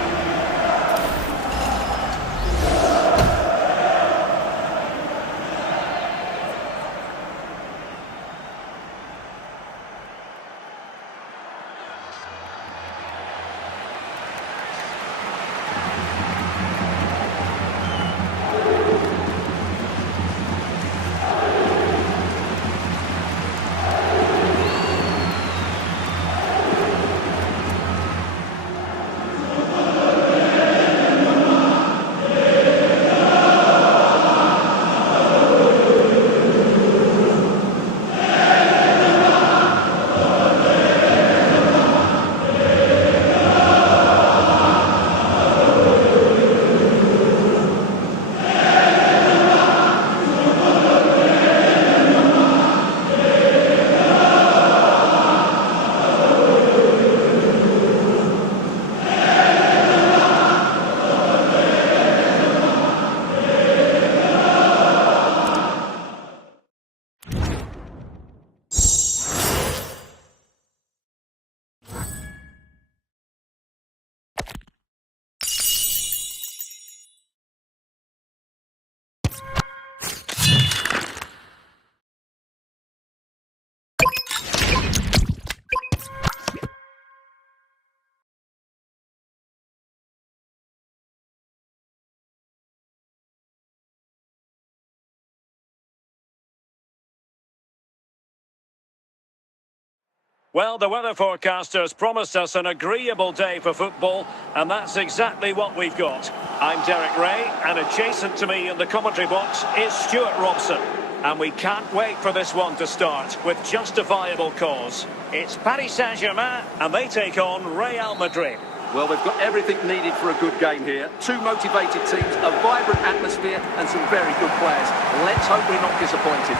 Well, the weather forecasters promised us an agreeable day for football, and that's exactly what we've got. I'm Derek Ray, and adjacent to me in the commentary box is Stuart Robson. And we can't wait for this one to start with justifiable cause. It's Paris Saint-Germain, and they take on Real Madrid. Well, they've got everything needed for a good game here. Two motivated teams, a vibrant atmosphere, and some very good players. Let's hope we're not disappointed.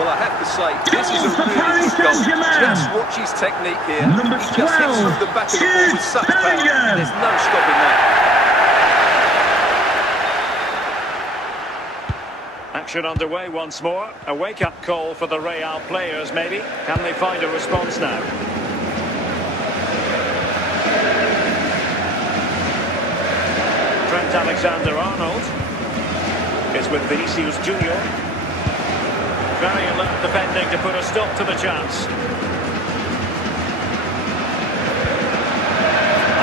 Well, I have to say, this is a For really Paris good goal. Saint-Germain. Just watch his technique here. Number He just hits 12, through the back of the ball with such power. Bellingham. There's no stopping that. Action underway once more. A wake-up call for the Real players, maybe. Can they find a response now? Trent Alexander-Arnold is with Vinicius Junior. Very alert defending to put a stop to the chance.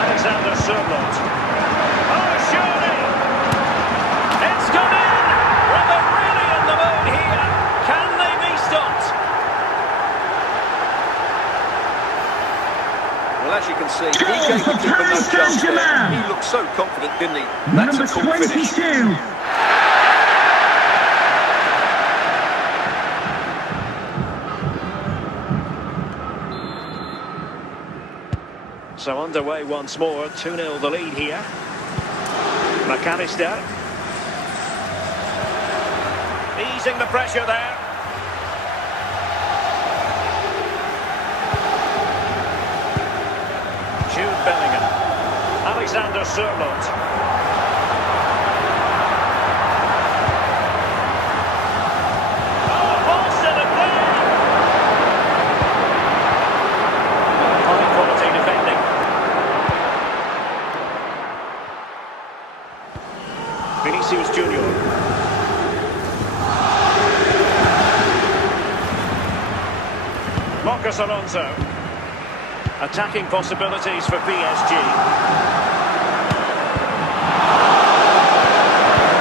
Alexander Sørloth. Oh, surely! It's gone in! Well, they're really in the mood here. Can they be stopped? Well, as you can see, he gave the keeper no chance there. He looked so confident, didn't he? That's Number a cool finish. 22. So underway once more, 2-0 the lead here. McAllister. Easing the pressure there. Jude Bellingham. Alexander Sørloth. Oh, ball still in play. High quality defending. Vinicius Junior. Marcos Alonso. Attacking possibilities for PSG.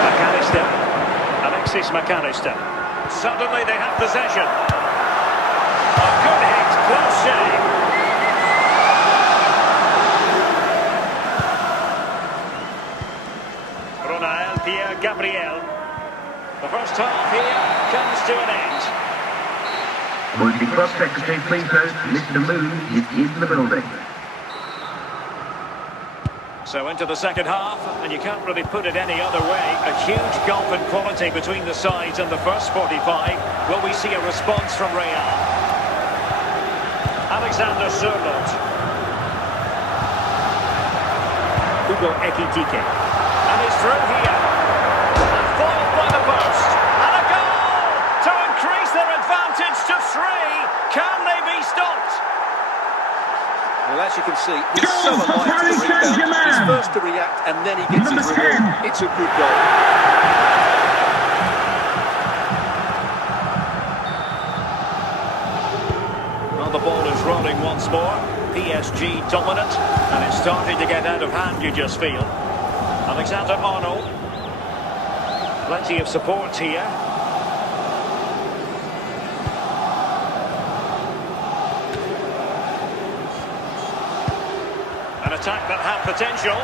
McAllister. Alexis McAllister. Suddenly they have possession. A good hit, close shave. Ronald Pierre Gabriel. The first half here comes to an end. Would the club secretary please note Mr. Moon is in the building. So into the second half, and you can't really put it any other way. A huge gulf in quality between the sides in the first 45. Will we see a response from Real? Alexander Sørloth. Hugo Ekitike. And he's through here. And foiled by the post. And a goal to increase their advantage to 3. Can they be stopped? Well, as you can see, he's so alive to the rebound. He's first to react and then he gets his reward. It's a good goal. Well, the ball is rolling once more. PSG dominant, and it's starting to get out of hand, you just feel. Alexander-Arnold. Plenty of support here. An attack that had potential.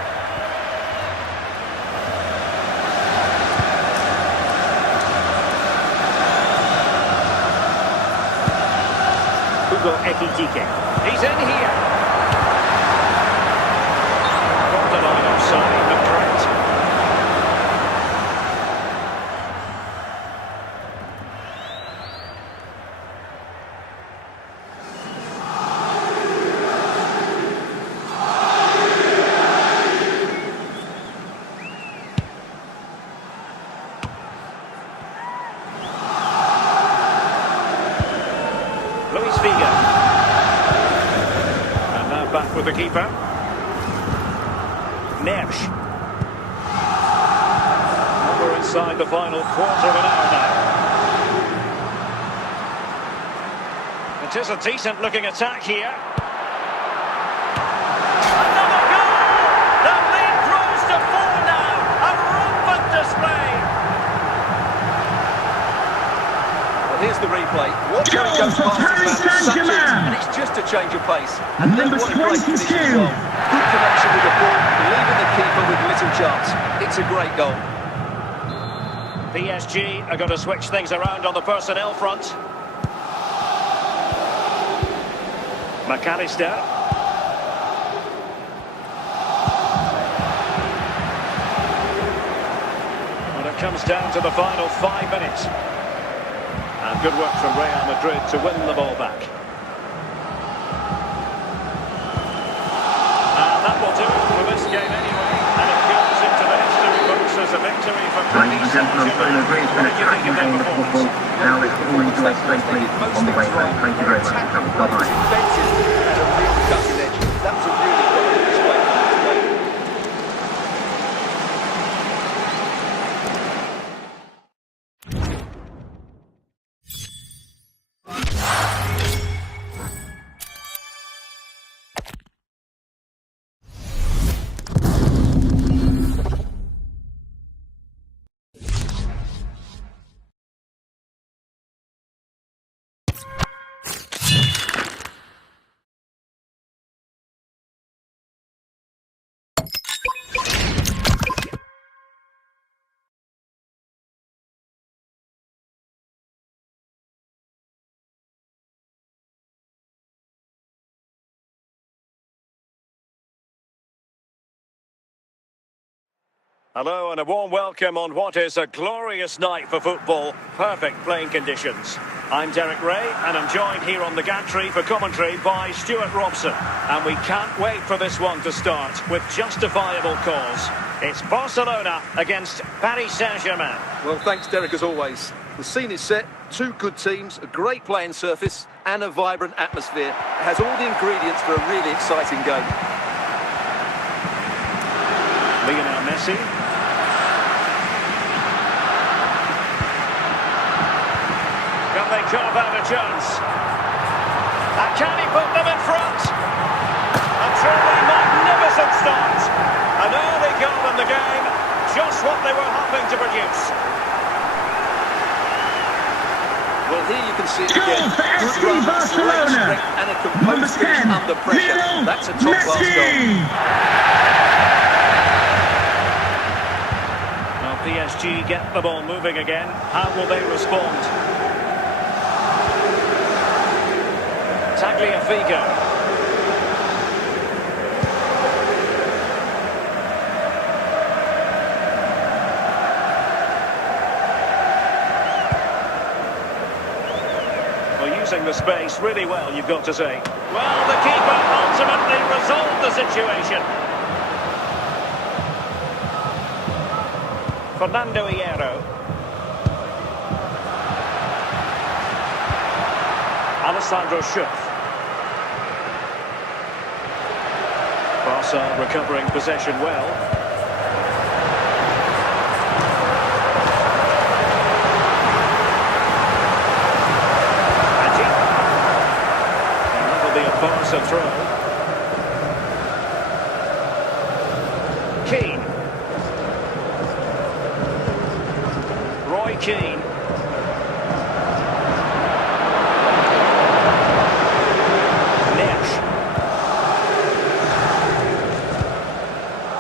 Hugo Ekitike. He's in here. Borderline offside, but correct. Luis Figo. And now back with the keeper. Neves. We're inside the final quarter of an hour now. It is a decent looking attack here. Another goal! The lead grows to 4 now. A rampant display. Here's the replay. Watch how he goes past his man, such ease, and it's just a change of pace. And then what a great finish as well. Good connection with the ball, leaving the keeper with little chance. It's a great goal. PSG are going to switch things around on the personnel front. McAllister. Well, it comes down to the final 5 minutes. And good work from Real Madrid to win the ball back. And that will do it for this game anyway. And it goes into the history books as a victory for Ladies and gentlemen, I'm sorry, agree, it's been a cracking game of football. Now let's all enjoy safely on the way home. Thank you very much. Bye-bye. At a real cutting edge. That was a really quality display from today. Hello and a warm welcome on what is a glorious night for football. Perfect playing conditions. I'm Derek Ray and I'm joined here on the gantry for commentary by Stuart Robson. And we can't wait for this one to start with justifiable cause. It's Barcelona against Paris Saint-Germain. Well, thanks, Derek, as always. The scene is set. Two good teams, a great playing surface and a vibrant atmosphere. It has all the ingredients for a really exciting game. Lionel Messi. Can they carve out a chance? And can he put them in front? A truly magnificent start. An early goal in the game, just what they were hoping to produce. Well, here you can see it Goal again. for Good FC run, great Barcelona. strength and a Number composed finish 10, under pressure. Lionel That's a top-class goal. Messi. Well, PSG get the ball moving again. How will they respond? Tagliafico. Well, using the space really well, you've got to say. Well, the keeper ultimately resolved the situation. Fernando Hierro. Alessandro Schuff. Barca recovering possession well. And that'll be a Barca throw. Keane. Roy Keane.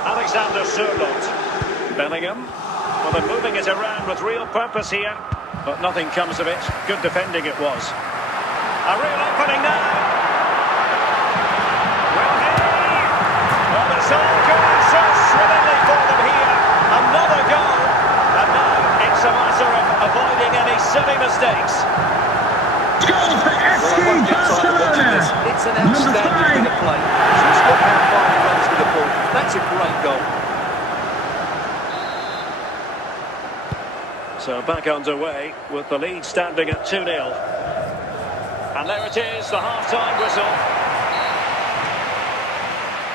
Alexander Sørloth. Bellingham. Well, they're moving it around with real purpose here, but nothing comes of it. Good defending it was. A real opening now. Well, it's all going so swimmingly for them here. Another goal. And now it's a matter of avoiding any silly mistakes. Goal for FC Well, I won't get tired of watching this. Barcelona. It's an Number outstanding 5. bit of play. Just look how far he runs with the ball. That's a great goal. So back underway with the lead standing at 2-0. And there it is, the half-time whistle.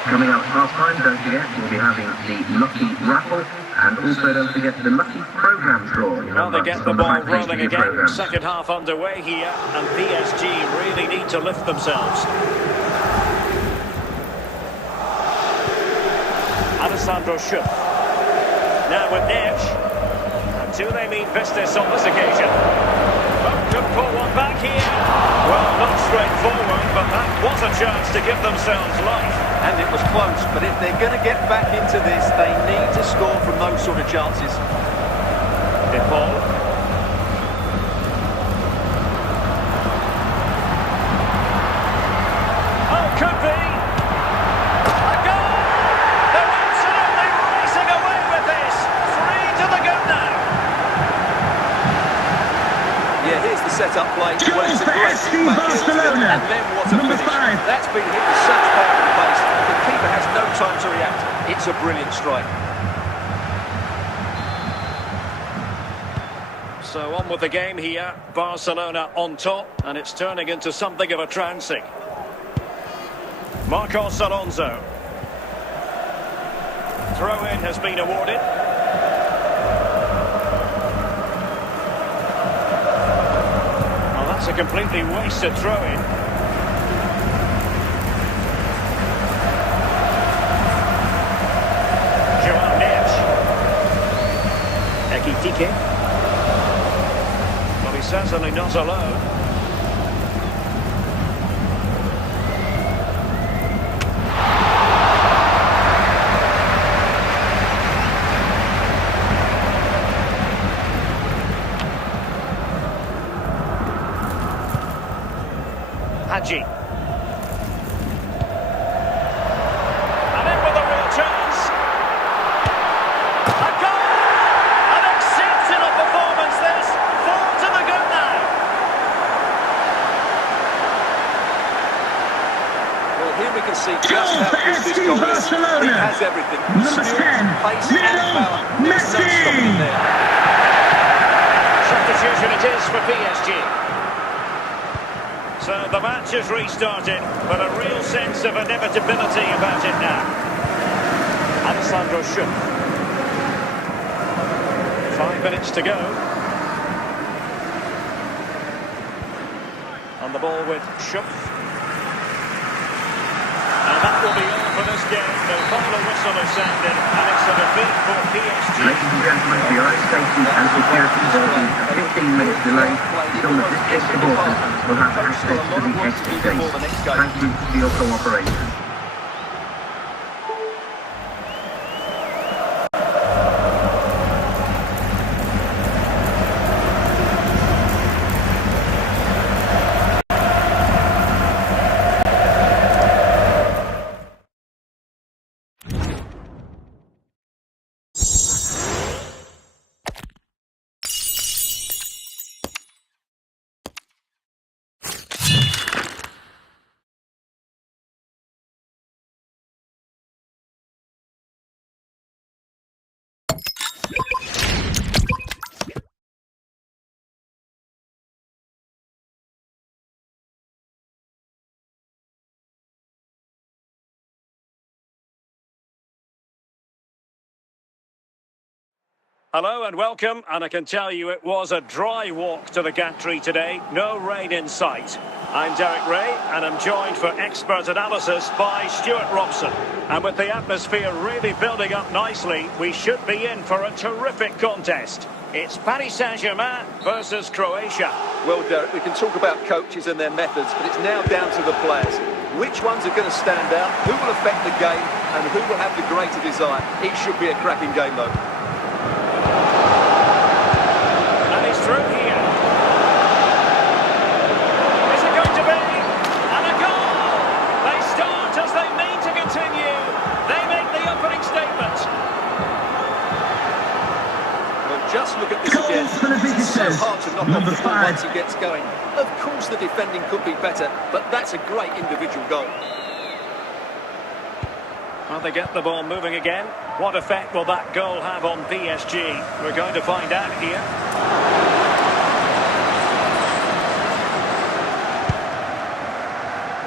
Coming up half-time, don't forget, we'll be having the Lucky Raffle, and also don't forget the Lucky Programme draw. Well, they get the ball rolling again. Second half underway here, and PSG really need to lift themselves. Alessandro Schuff. Now with Neves. And do they mean business on this occasion? Oh, could pull one back here. Well, not straightforward, but that was a chance to give themselves life. And it was close, but if they're going to get back into this, they need to score from those sort of chances. Paul. Oh, could be. A goal! They're absolutely racing away with this. 3 to the good now. Yeah, here's the setup. play. Goal Well, it's a for great FC back heel to it, Barcelona. and then what a Number finish. 5. That's been hit with such power and pace. The keeper has no time to react. It's a brilliant strike. So on with the game here. Barcelona on top, and it's turning into something of a trouncing. Marcos Alonso. Throw-in has been awarded. Well, that's a completely wasted throw-in. Joao Neves. Ekitike. Well, he's certainly not alone. Hadji. And in with a real chance. A goal! An exceptional performance this. 4 to the good now. Well, here we can see just Goal how for good this FC goal is. Barcelona. He has everything. Number Skill, 10, pace and Lionel power. There's no Messi. stopping him there. Substitution it is for PSG. So the match has restarted, but a real sense of inevitability about it now. Alessandro Schupp. 5 minutes to go. On the ball with Schupp. And that will be all for this game. The final whistle has sounded, and it's a defeat for PSG. Ladies and gentlemen, for your safety and security, there will be a 15-minute delay. Some logistic supporters will have access to the exit gate. Thank you for your cooperation. Hello and welcome, and I can tell you it was a dry walk to the gantry today, no rain in sight. I'm Derek Ray, and I'm joined for expert analysis by Stuart Robson. And with the atmosphere really building up nicely, we should be in for a terrific contest. It's Paris Saint-Germain versus Croatia. Well, Derek, we can talk about coaches and their methods, but it's now down to the players. Which ones are going to stand out, who will affect the game, and who will have the greater desire? It should be a cracking game, though. And he's through here. Is it going to be? And a goal! They start as they mean to continue. They make the opening statement. Well, just look at this Goals again. for the It's so visitors. hard to knock Number off the ball 5. once he gets going. Of course, the defending could be better, but that's a great individual goal. Well, they get the ball moving again. What effect will that goal have on PSG? We're going to find out here.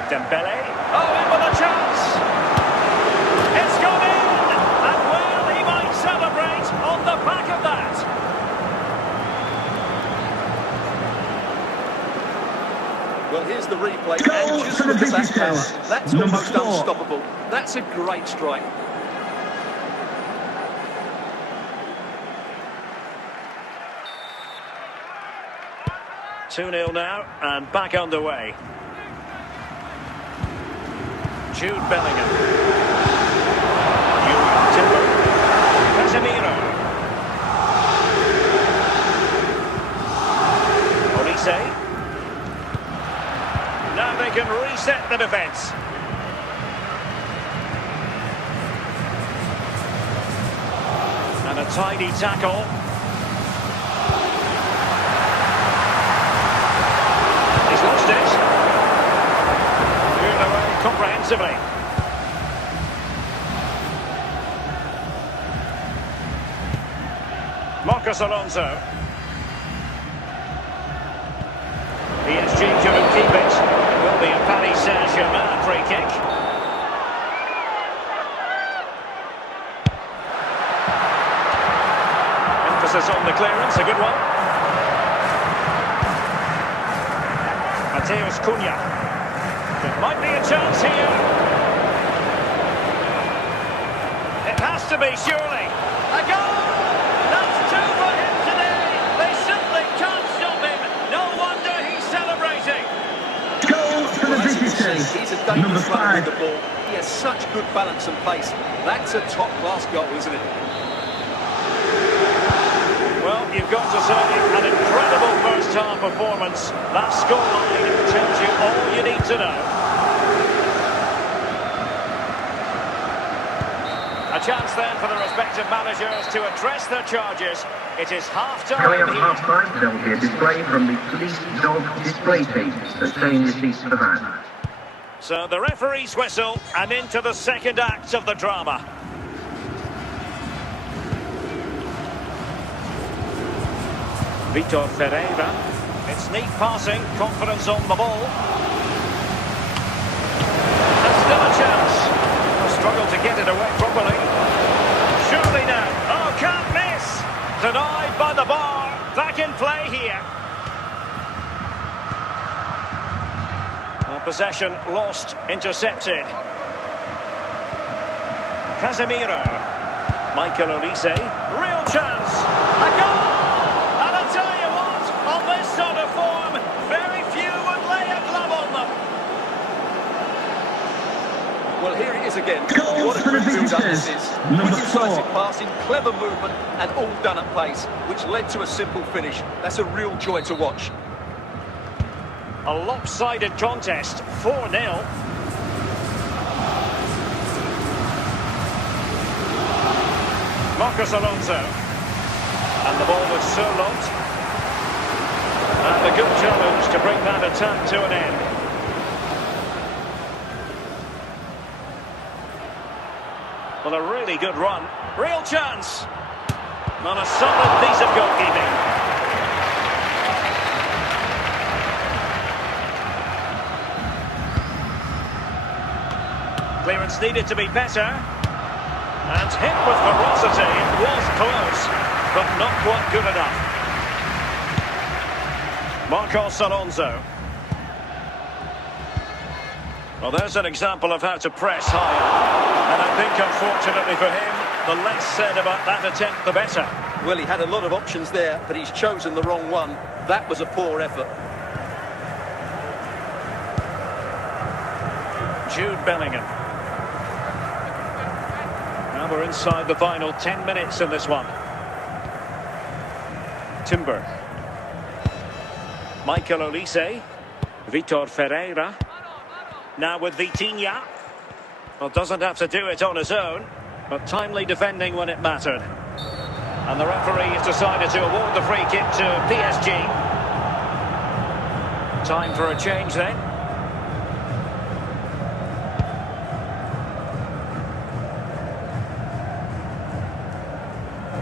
Dembele. Oh, in with a chance. It's gone in. And well, he might celebrate on the back of that. Well, here's the replay. Goal And just for the look at that visitors. power. That's Number almost 4. unstoppable. That's a great strike. Two 0 now, and back underway. Jude Bellingham. Julian Timber. Casemiro. Olise. Now they can reset the defence. And a tidy tackle. defensively. Marcos Alonso. PSG couldn't keep it. It will be a Paris Saint-Germain free kick. Emphasis on the clearance, a good one. Mateus Cunha. It might be a chance here. It has to be, surely. A goal! That's two for him today. They simply can't stop him. No wonder he's celebrating. Goal for the visitors. He's a Number dangerous runner 5. with the ball. He has such good balance and pace. That's a top-class goal, isn't it? Well, you've got to say, an incredible first-half performance. That scoreline tells you all you need to know. A chance then for the respective managers to address their charges. It is half-time. Coming up at half-time, there will be a display from the police dog display team. So stay in your seats for that. So the referee's whistle and into the second act of the drama. Vitor Ferreira. It's neat passing, confidence on the ball. And still a chance. A struggle to get it away properly. Surely now. Oh, can't miss. Denied by the bar. Back in play here. Possession lost, intercepted. Casemiro. Michael Olise. Real chance. A goal! And I'll tell you what, on this sort of form, very few would lay a glove on them. Well, here it is again. Goal What a for the good build-up visitors. this is. Number Quick, incisive 4. passing, clever movement, and all done at pace, which led to a simple finish. That's a real joy to watch. A lopsided contest, 4-0. Marcos Alonso. And the ball was Sørloth. And a good challenge to bring that attack to an end. Well, a really good run. Real chance. On a solid piece of goalkeeping. Clearance needed to be better. And hit with ferocity. It was close, but not quite good enough. Marcos Alonso. Well, there's an example of how to press higher. And I think, unfortunately for him, the less said about that attempt, the better. Well, he had a lot of options there, but he's chosen the wrong one. That was a poor effort. Jude Bellingham. Now we're inside the final 10 minutes in this one. Timber. Michael Olise. Vitor Ferreira. Now with Vitinha. Well, doesn't have to do it on his own, but timely defending when it mattered. And the referee has decided to award the free kick to PSG. Time for a change then.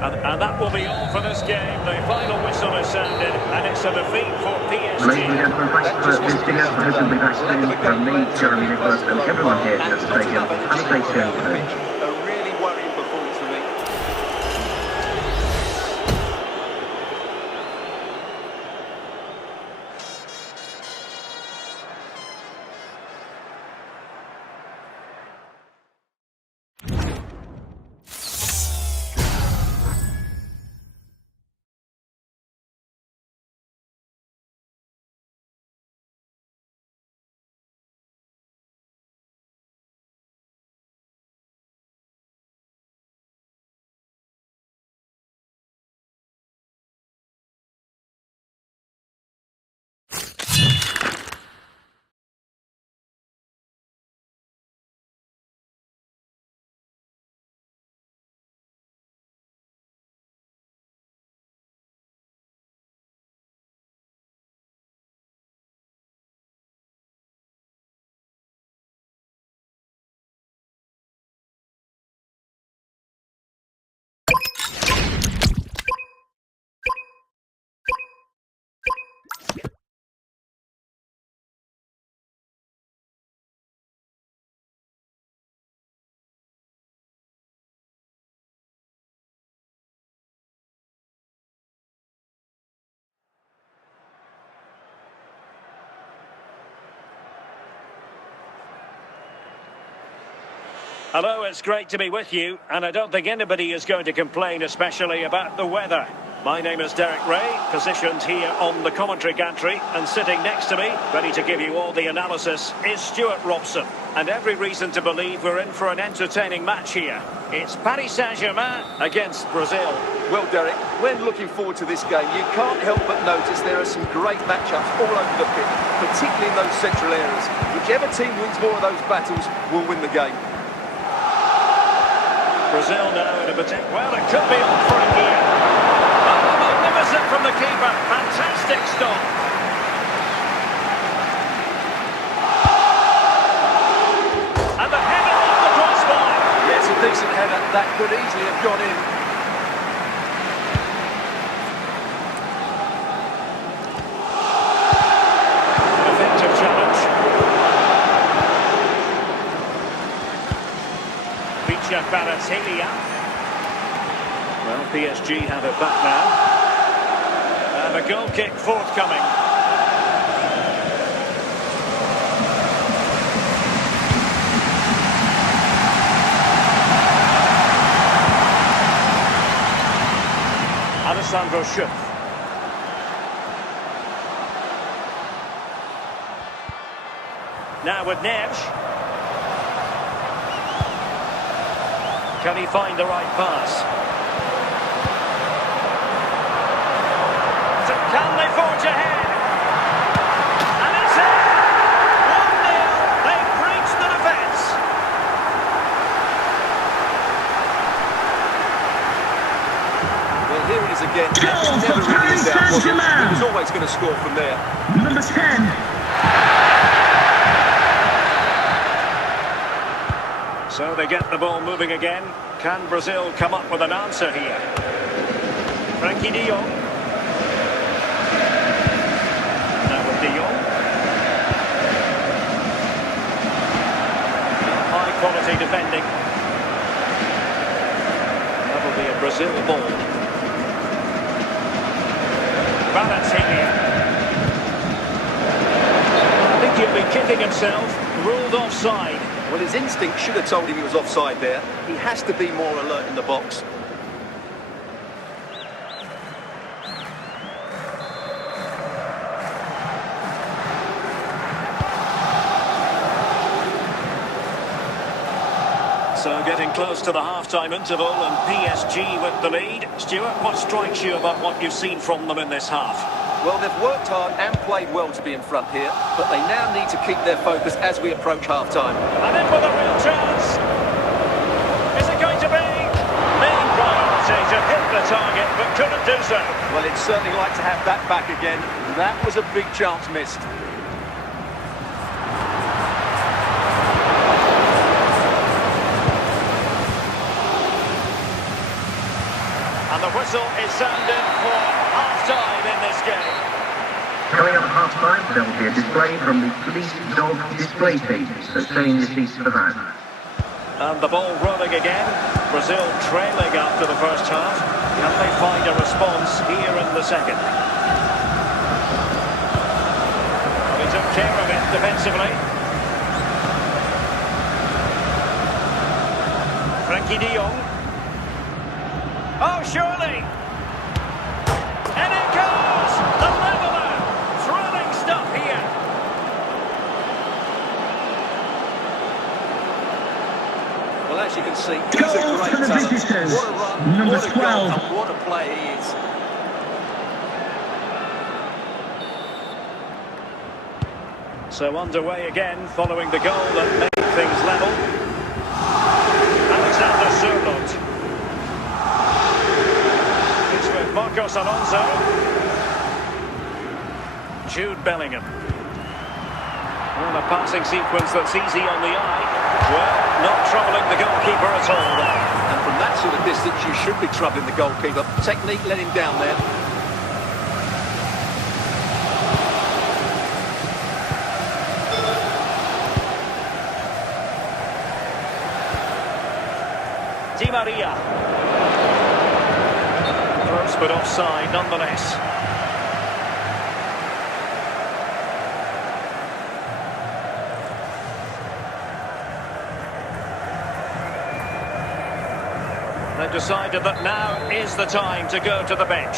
And that will be all for this game. The final whistle is sounded, and it's a defeat for PSG. Ladies and gentlemen, thanks for visiting us. I hope you'll be back soon. From me, Jeremy Nicholas, and everyone here at the stadium. Have a safe journey. Hello, it's great to be with you, and I don't think anybody is going to complain, especially about the weather. My name is Derek Ray, positioned here on the commentary gantry, and sitting next to me, ready to give you all the analysis, is Stuart Robson. And every reason to believe we're in for an entertaining match here. It's Paris Saint-Germain against Brazil. Well, Derek, when looking forward to this game, you can't help but notice there are some great matchups all over the pitch, particularly in those central areas. Whichever team wins more of those battles will win the game. Brazil now in a particular... Well, it could be on for him here. Oh, magnificent from the keeper. Fantastic stop. And the header off the crossbar. Yeah, it's a decent header. That could easily have gone in. An effective challenge. Well, PSG have it back now. And a goal kick forthcoming. Alessandro Schuff. Now with Neves. Can he find the right pass? Can they forge ahead? And it's in! 1-0. They've breached the defence. Well, here it is again. Goal Never for really Paris in doubt, was it? Saint-Germain. He was always going to score from there. Number 10. So they get the ball moving again. Can Brazil come up with an answer here? Frankie de Jong. Now with de Jong. High quality defending. That will be a Brazil ball. Balotelli. I think he'll be kicking himself. Ruled offside. Well, his instinct should have told him he was offside there. He has to be more alert in the box. So getting close to the half-time interval and PSG with the lead. Stuart, what strikes you about what you've seen from them in this half? Well, they've worked hard and played well to be in front here, but they now need to keep their focus as we approach half-time. And in with a real chance. Is it going to be? Main priority to hit the target, but couldn't do so. Well, he'd certainly like to have that back again. That was a big chance missed. And the whistle is sounded for half-time in this game. Coming up at half-time, there will be a display from the police dog display team, so stay in your seats for that. And the ball rolling again. Brazil trailing after the first half. Can they find a response here in the second? They took care of it defensively. Frankie de Jong. Oh, surely! And it goes! The leveller! Thrilling stuff here. Well, as you can see, he's Goal a great for the talent. visitors. What a run, Number what a 12. goal, and what a player he is. So underway again, following the goal that made things level. Alexander Sørloth. It's with Marcos Alonso. Jude Bellingham. Well, a passing sequence that's easy on the eye. Well, not troubling the goalkeeper at all there. And from that sort of distance, you should be troubling the goalkeeper. Technique let him down there. Di Maria. Close but offside nonetheless. have decided that now is the time to go to the bench.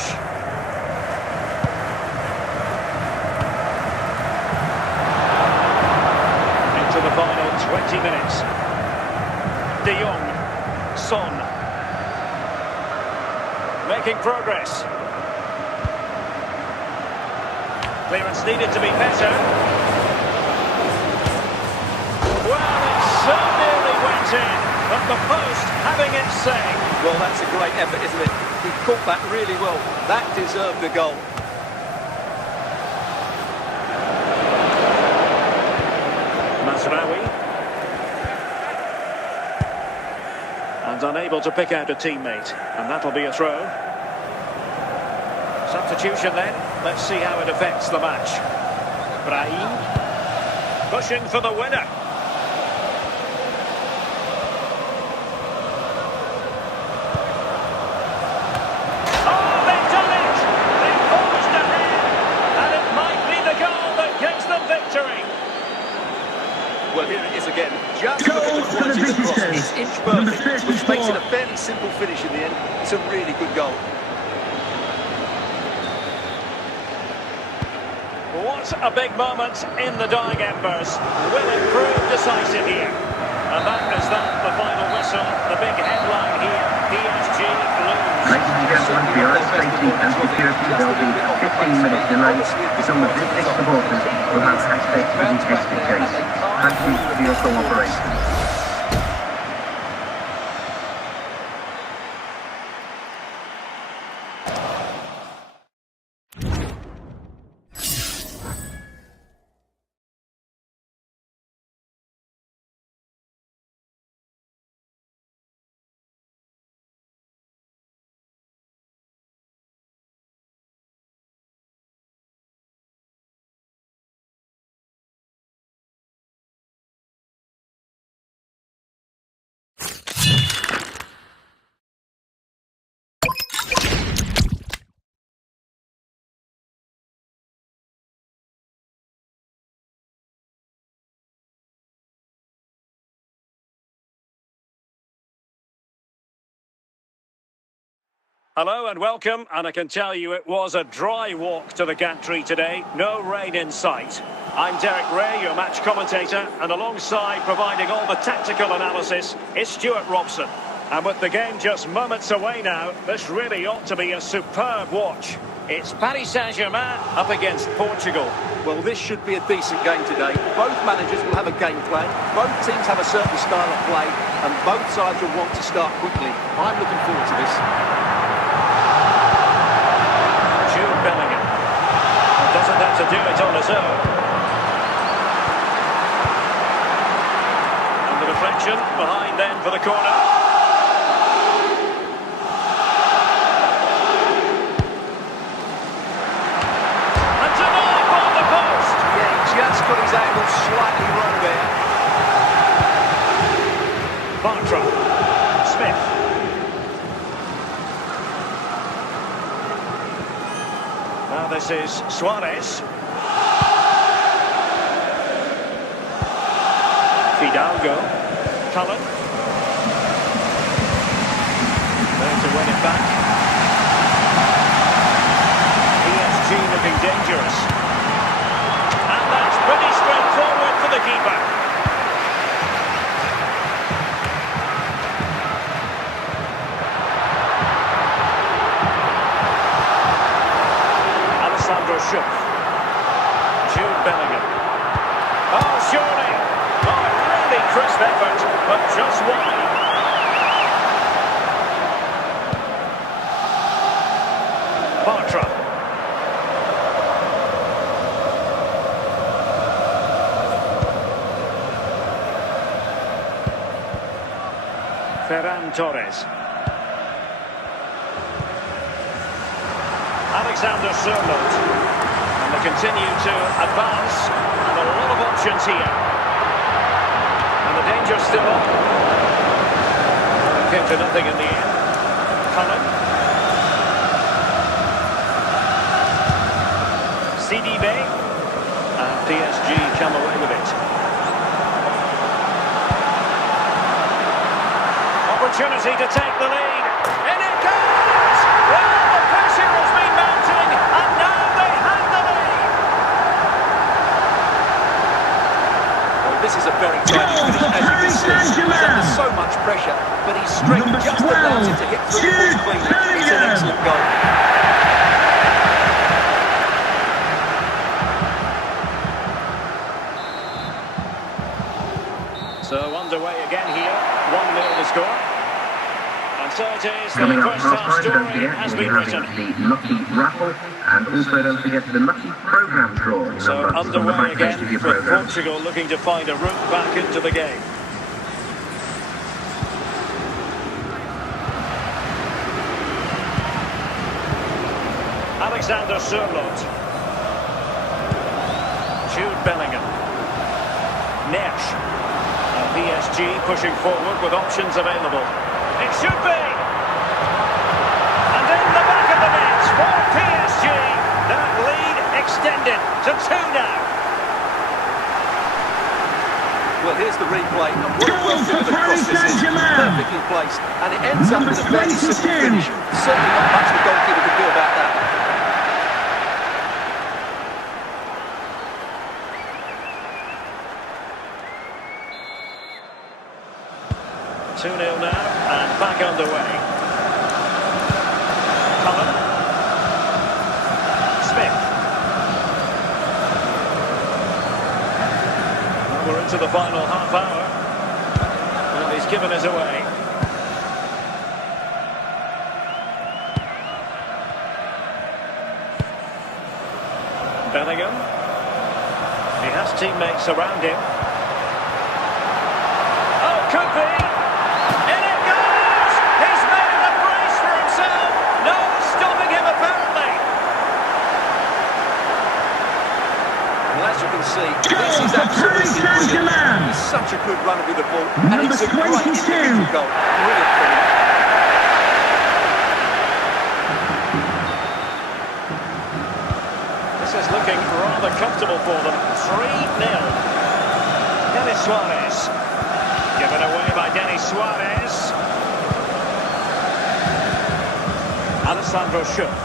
Into the final 20 minutes. De Jong, Son. Making progress. Clearance needed to be better. Well, it so nearly went in, but the post having its say. Well, that's a great effort, isn't it? He caught that really well. That deserved a goal. Masraoui. And unable to pick out a teammate. And that'll be a throw. Substitution then. Let's see how it affects the match. Brahim. Pushing for the winner. Oh, they've done it! They've forged ahead. And it might be the goal that gives them victory. Well, here it is again. Just Goal look at the for the quality of the cross. visitors. It's inch Number perfect, which makes it 34. a fairly simple finish in the end. It's a really good goal. What a big moment in the dying embers. Will it prove decisive here? And that is the final whistle. The big headline here, PSG lose. Ladies and gentlemen, for your own safety and security, there will be a 15-minute delay. Some of this supporters will have access to the exit gate. Thank you for your cooperation. Hello and welcome, and I can tell you it was a dry walk to the gantry today, no rain in sight. I'm Derek Ray, your match commentator, and alongside providing all the tactical analysis is Stuart Robson. And with the game just moments away now, this really ought to be a superb watch. It's Paris Saint-Germain up against Portugal. Well, this should be a decent game today. Both managers will have a game plan. Both teams have a certain style of play, and both sides will want to start quickly. I'm looking forward to this. Bellingham doesn't have to do it on his own. And the deflection behind then for the corner. And denied by the post. Yeah, he just got his angle slightly wrong there. Bartra. Smith. Now this is Suarez. Fidalgo. Cullen. There to win it back. PSG looking dangerous. And that's pretty straightforward for the keeper. Jude Bellingham. Oh, surely. Oh, really crisp effort, but just wide. Bartra. Ferran Torres. Alexander Sørloth. And they continue to advance, and a lot of options here. And the danger's still on. Came to nothing in the end. Cullen. CDB. And PSG come away with it. opportunity to take the lead. In it goes! Well, the pressure has been mounting, and now they have the lead. Well, this is a very tidy finish, as you can see. He's under so much pressure, but his strength just allows him to hit through the balls cleanly. It's an excellent goal. So underway again here, 1-0 the score. And so it is, Coming the up first half half time, don't story forget, has we'll be been having written. the Lucky Raffle, and also don't forget the Lucky Programme draw. So Numbers on the underway back page again of your with programme. Portugal looking to find a route back into the game. Alexander Sørloth. Jude Bellingham. Nesh. And PSG pushing forward with options available. It should be! And in the back of the net for PSG. That lead extended to 2 now. Well, here's the replay, and what a well-delivered cross this is. Perfectly placed, and it ends up with a fairly simple finish. Certainly not much the goalkeeper can do about that. Two 0 now, and back underway. Cullen. Smith. We're into the final half hour. Well, he's given it away. Bellingham. He has teammates around him. Oh, could be! In it goes! He's made a brace for himself! No stopping him, apparently! Well, as you can see, this is absolutely brilliant. He's such a good runner with the ball, and it's a great individual goal. Brilliant for him. This is looking rather comfortable for them. 3-0. Denis Suarez. Given away by Denis Suarez. Alessandro Schuff.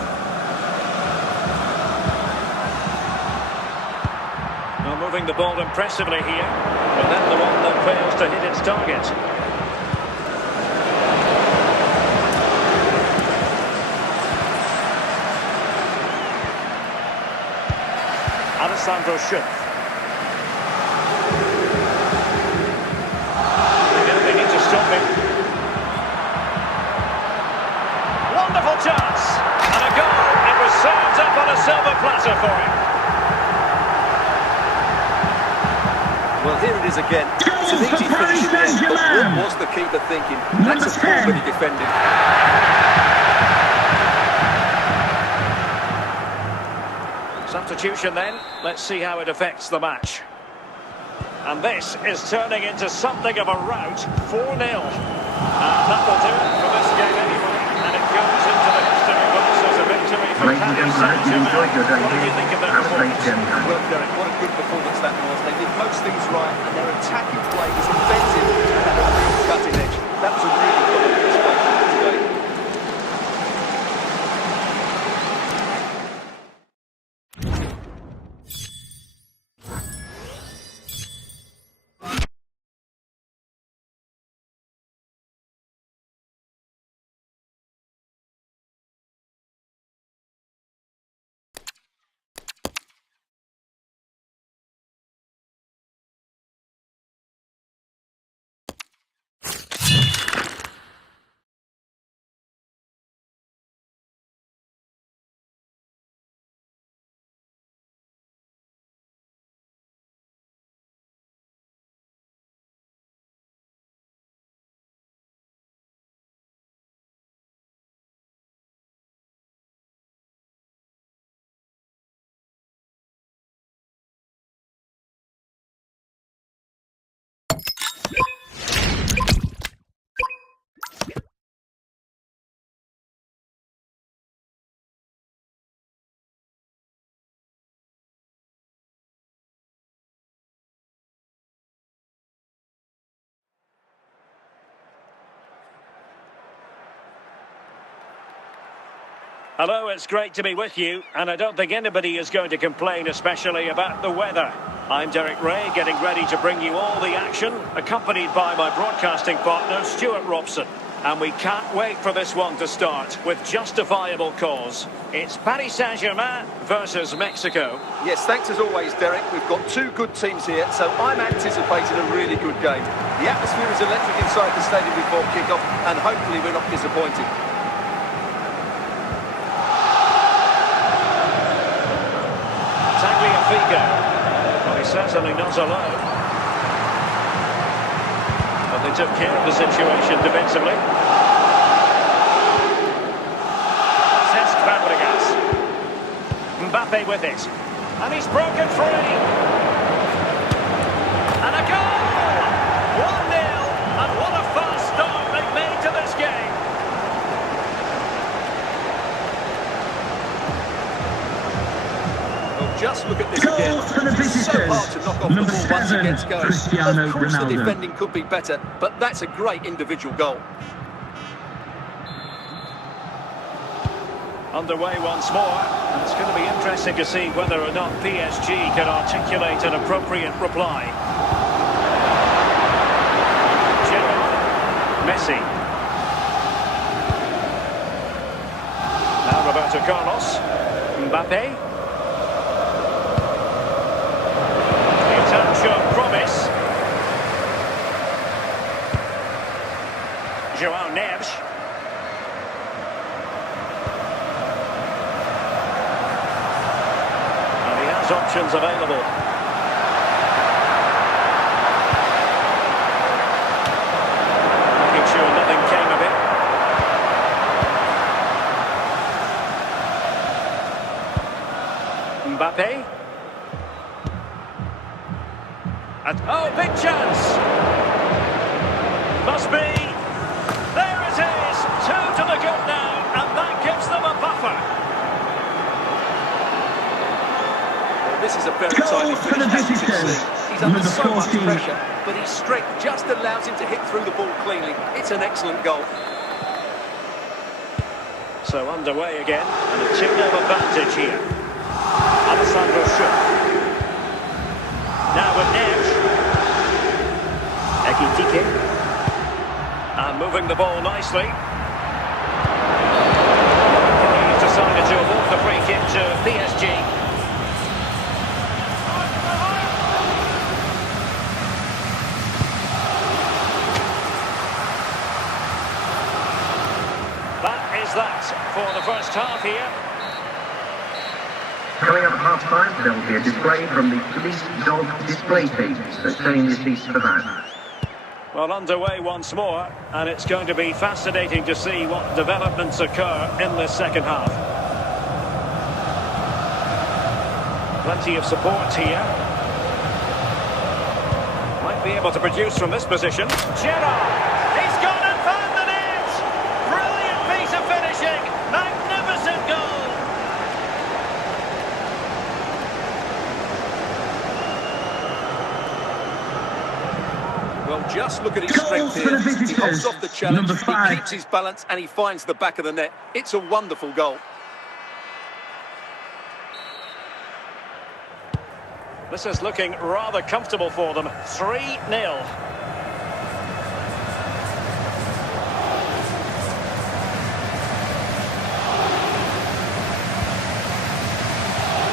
Well, moving the ball impressively here, but then the one that fails to hit its target. Alessandro Schuff. They need to stop him. Wonderful chance! And a goal! It was served up on a silver platter for him. Well, here it is again. It's an easy finish in the end, but what was the keeper thinking? That's a poor bit of defending. Substitution then. Let's see how it affects the match. And this is turning into something of a rout. 4-0. That will do it for this game anyway. And it goes into the history books as a victory for Ladies and Paris gentlemen, you enjoyed your day Saint-Germain. What do you think of their here. Have a safe performance? journey home. Well, Derek, what a good performance that was. They did most things right, and their attacking play was inventive and had a real cutting edge. That was a really good display today. Hello, it's great to be with you, and I don't think anybody is going to complain, especially about the weather. I'm Derek Ray, getting ready to bring you all the action, accompanied by my broadcasting partner, Stuart Robson. And we can't wait for this one to start, with justifiable cause. It's Paris Saint-Germain versus Mexico. Yes, thanks as always, Derek. We've got two good teams here, so I'm anticipating a really good game. The atmosphere is electric inside the stadium before kick-off, and hopefully we're not disappointed. Figo. Well, he's certainly not alone. But they took care of the situation defensively. Cesc Fabregas. Mbappe with it. And he's broken free. And a goal! 1-0. And what a fast start they've made to this game. Just look at this Goal again. for the It's so visitors. hard to knock off Number the ball once it 7, gets going. Cristiano Of course, Ronaldo. the defending could be better, but that's a great individual goal. Underway once more, and it's going to be interesting to see whether or not PSG can articulate an appropriate reply. Gerrard, Messi. Now Roberto Carlos, Mbappe. A touch of promise. João Neves. Options available. Making sure nothing came of it. Mbappe. Oh, big chance. Must be. There it is. 2 to the good now, and that gives them a buffer. This is a very tightly finished, as you can see. He's under so much pressure, but his strength just allows him to hit through the ball cleanly. It's an excellent goal. So underway again, and a 2-0 advantage here. Alessandro Schupp. Now with Neves. Ekitike. And moving the ball nicely. He's decided to award the free kick to PSG. That for the first half here. Coming up at half-time, there will be a display from the police dog display team, so stay in your seats for that. Well, underway once more, and it's going to be fascinating to see what developments occur in this second half. Plenty of support here. Might be able to produce from this position. Gerrard! He's gone and found the net! Brilliant piece of finishing! Magnificent goal! Well, just look at his strength here. He holds off the challenge, he keeps his balance, and he finds the back of the net. It's a wonderful goal. This is looking rather comfortable for them. 3-0.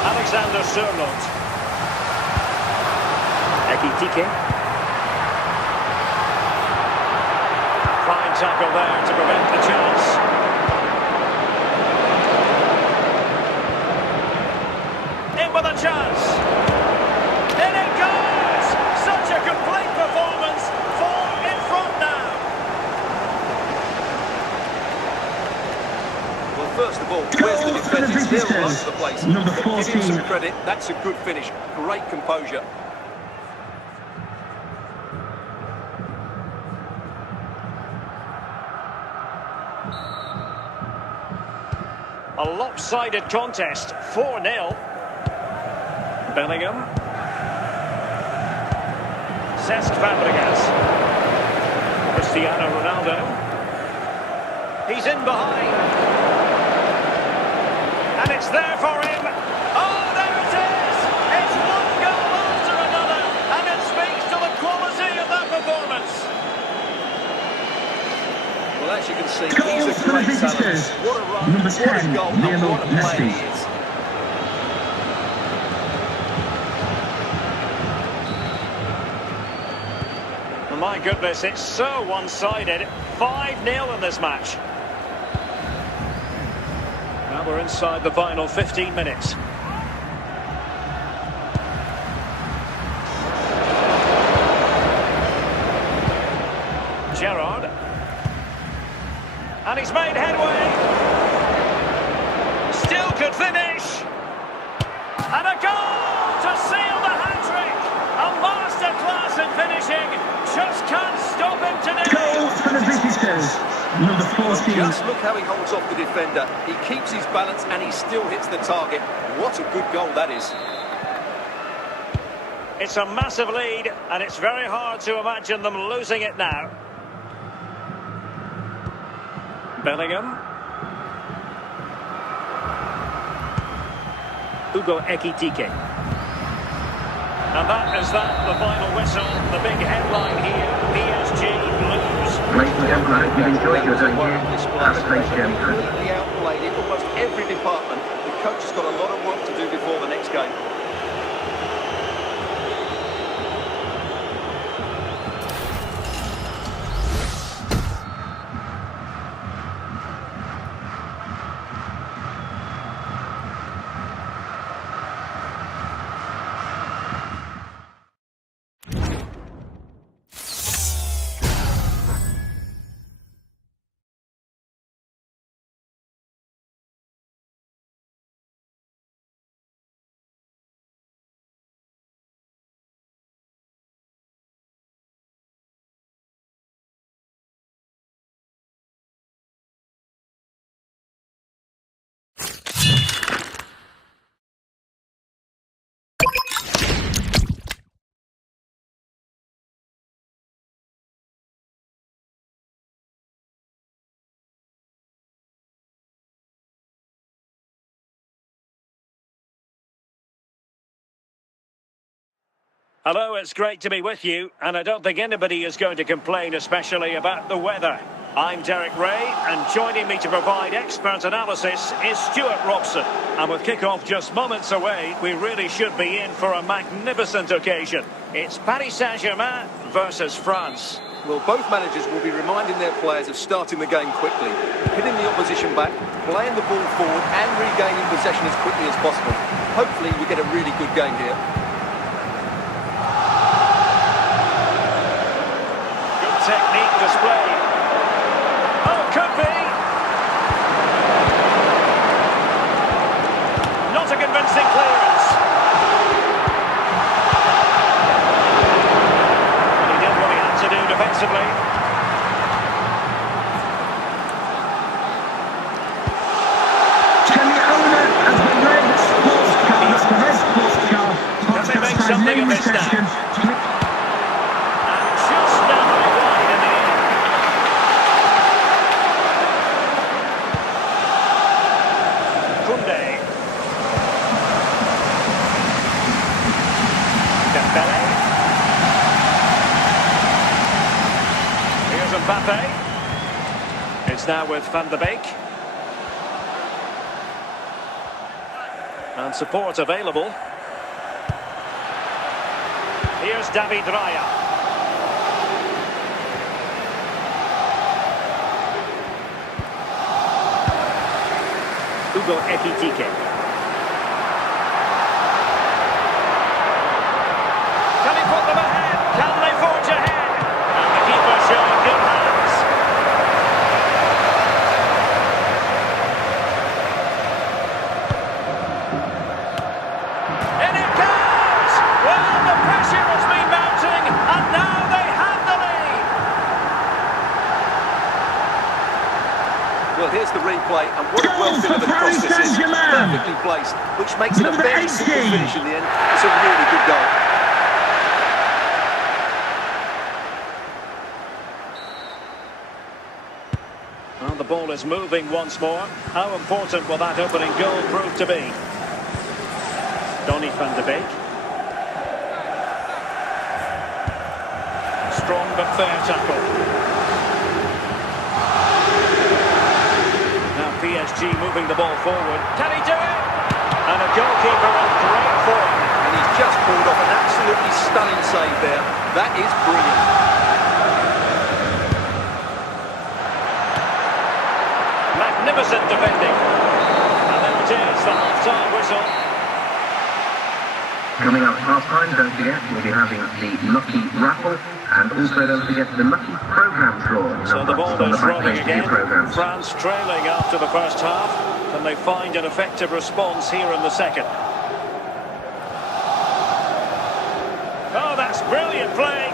Alexander Sørloth. Ekitike. Fine tackle there to prevent the chance. In with a chance. In it goes! Such a complete performance. 4 in front now. Well, first of all, where's the defence? They're all over the place. Number Give 14. him some credit. That's a good finish. Great composure. A lopsided contest, 4-0. Bellingham. Cesc Fabregas. Cristiano Ronaldo. He's in behind. And it's there for him. Oh, there it is! It's one goal after another, and it speaks to the quality of that performance. Well, as you can see, Goal he's a for the great visitors. talent. What a run, Number what a 10, goal, and Lionel what a player he Messi. is. My goodness, it's so one-sided. 5-0 in this match. Now we're inside the final 15 minutes. Gerrard. And he's made headway. Still could finish. And a goal to seal the hat-trick. A masterclass in finishing. Just can't stop him today. Goal for the visitors. Number 14. Just look how he holds off the defender. He keeps his balance and he still hits the target. What a good goal that is. It's a massive lead, and it's very hard to imagine them losing it now. Bellingham. Hugo Ekitike. And that is the final whistle. The big headline here, PSG lose. Ladies and gentlemen, I hope you've enjoyed your day here. Have a great journey. Completely outplayed in almost every department. The coach has got a lot of work to do before the next game. Hello, it's great to be with you, and I don't think anybody is going to complain, especially about the weather. I'm Derek Ray, and joining me to provide expert analysis is Stuart Robson. And with kick-off just moments away, we really should be in for a magnificent occasion. It's Paris Saint-Germain versus France. Well, both managers will be reminding their players of starting the game quickly, hitting the opposition back, playing the ball forward and regaining possession as quickly as possible. Hopefully we get a really good game here. Technique displayed. Oh, could be. Not a convincing clearance. And he did what he had to do defensively. Can the owner of the red sports car, Does he make something of this now? It's now with Van de Beek. And support available. Here's David Raya. Hugo Ekitike. Can he put them ahead? Can they forge ahead? And the keeper showing good hands. In it goes! Well, the pressure has been mounting, and now they have the lead. Well, here's the replay, and what a well-delivered cross this is. Perfectly placed, which makes it a very simple finish in the end. It's a really good goal. Well, the ball is moving once more. How important will that opening goal prove to be? Donny van de Beek. Strong but fair tackle. Now PSG moving the ball forward. Can he do it? And a goalkeeper in great form. And he's just pulled off an absolutely stunning save there. That is brilliant. Magnificent defending. And there it is, the half-time whistle. Coming up half-time, don't forget, we'll be having the Lucky Raffle, and also don't forget the Lucky Programme draw. So the ball on the is back rolling page of your again. programmes. France trailing after the first half. Can they find an effective response here in the second? Oh, that's brilliant play.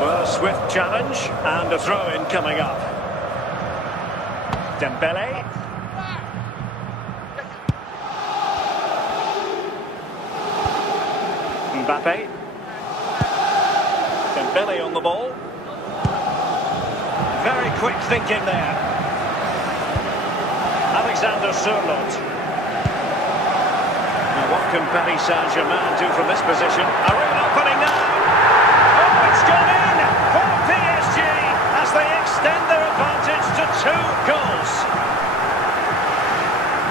Well, a swift challenge and a throw-in coming up. Dembele. Mbappe. Dembele on the ball. Very quick thinking there. Alexander Sørloth. Now what can Paris Saint-Germain do from this position? A real opening now. Oh, it's gone in for PSG as they extend their advantage to 2 goals.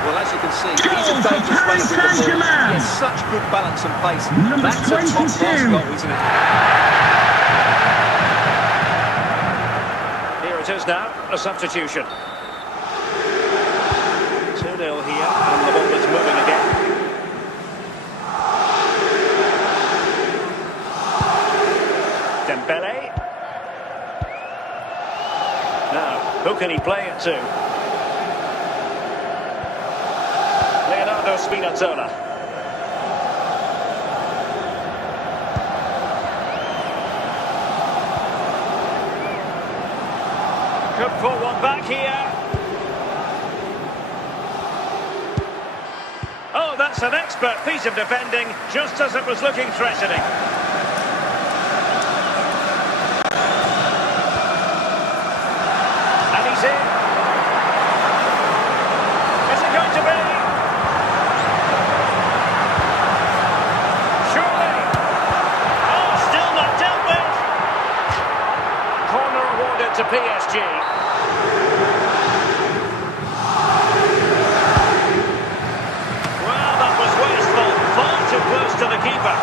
Well, as you can see, he's a dangerous runner with the ball. He has such good balance and pace. That's a top-class goal, isn't it? Here it is now, a substitution. 2-0 here, and the ball is moving again. Dembele. Now, who can he play it to? Leonardo Spinazzola. Could pull one back here. Oh, that's an expert piece of defending, just as it was looking threatening. And he's in. Is it going to be? Surely. Oh, still not dealt with. Corner awarded to PSG. Well, that was wasteful. Far too close to the keeper.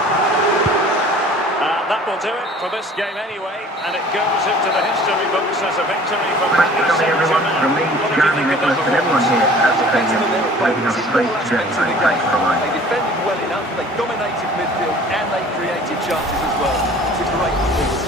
That will do it for this game anyway, and it goes into the history books as a victory for Thanks for Paris coming, everyone. From me, Jeremy Nicholas, and everyone here at the stadium, waiting on a great journey. Thanks for mine. They defended well enough, they dominated midfield, and they created chances as well. It's a great performance.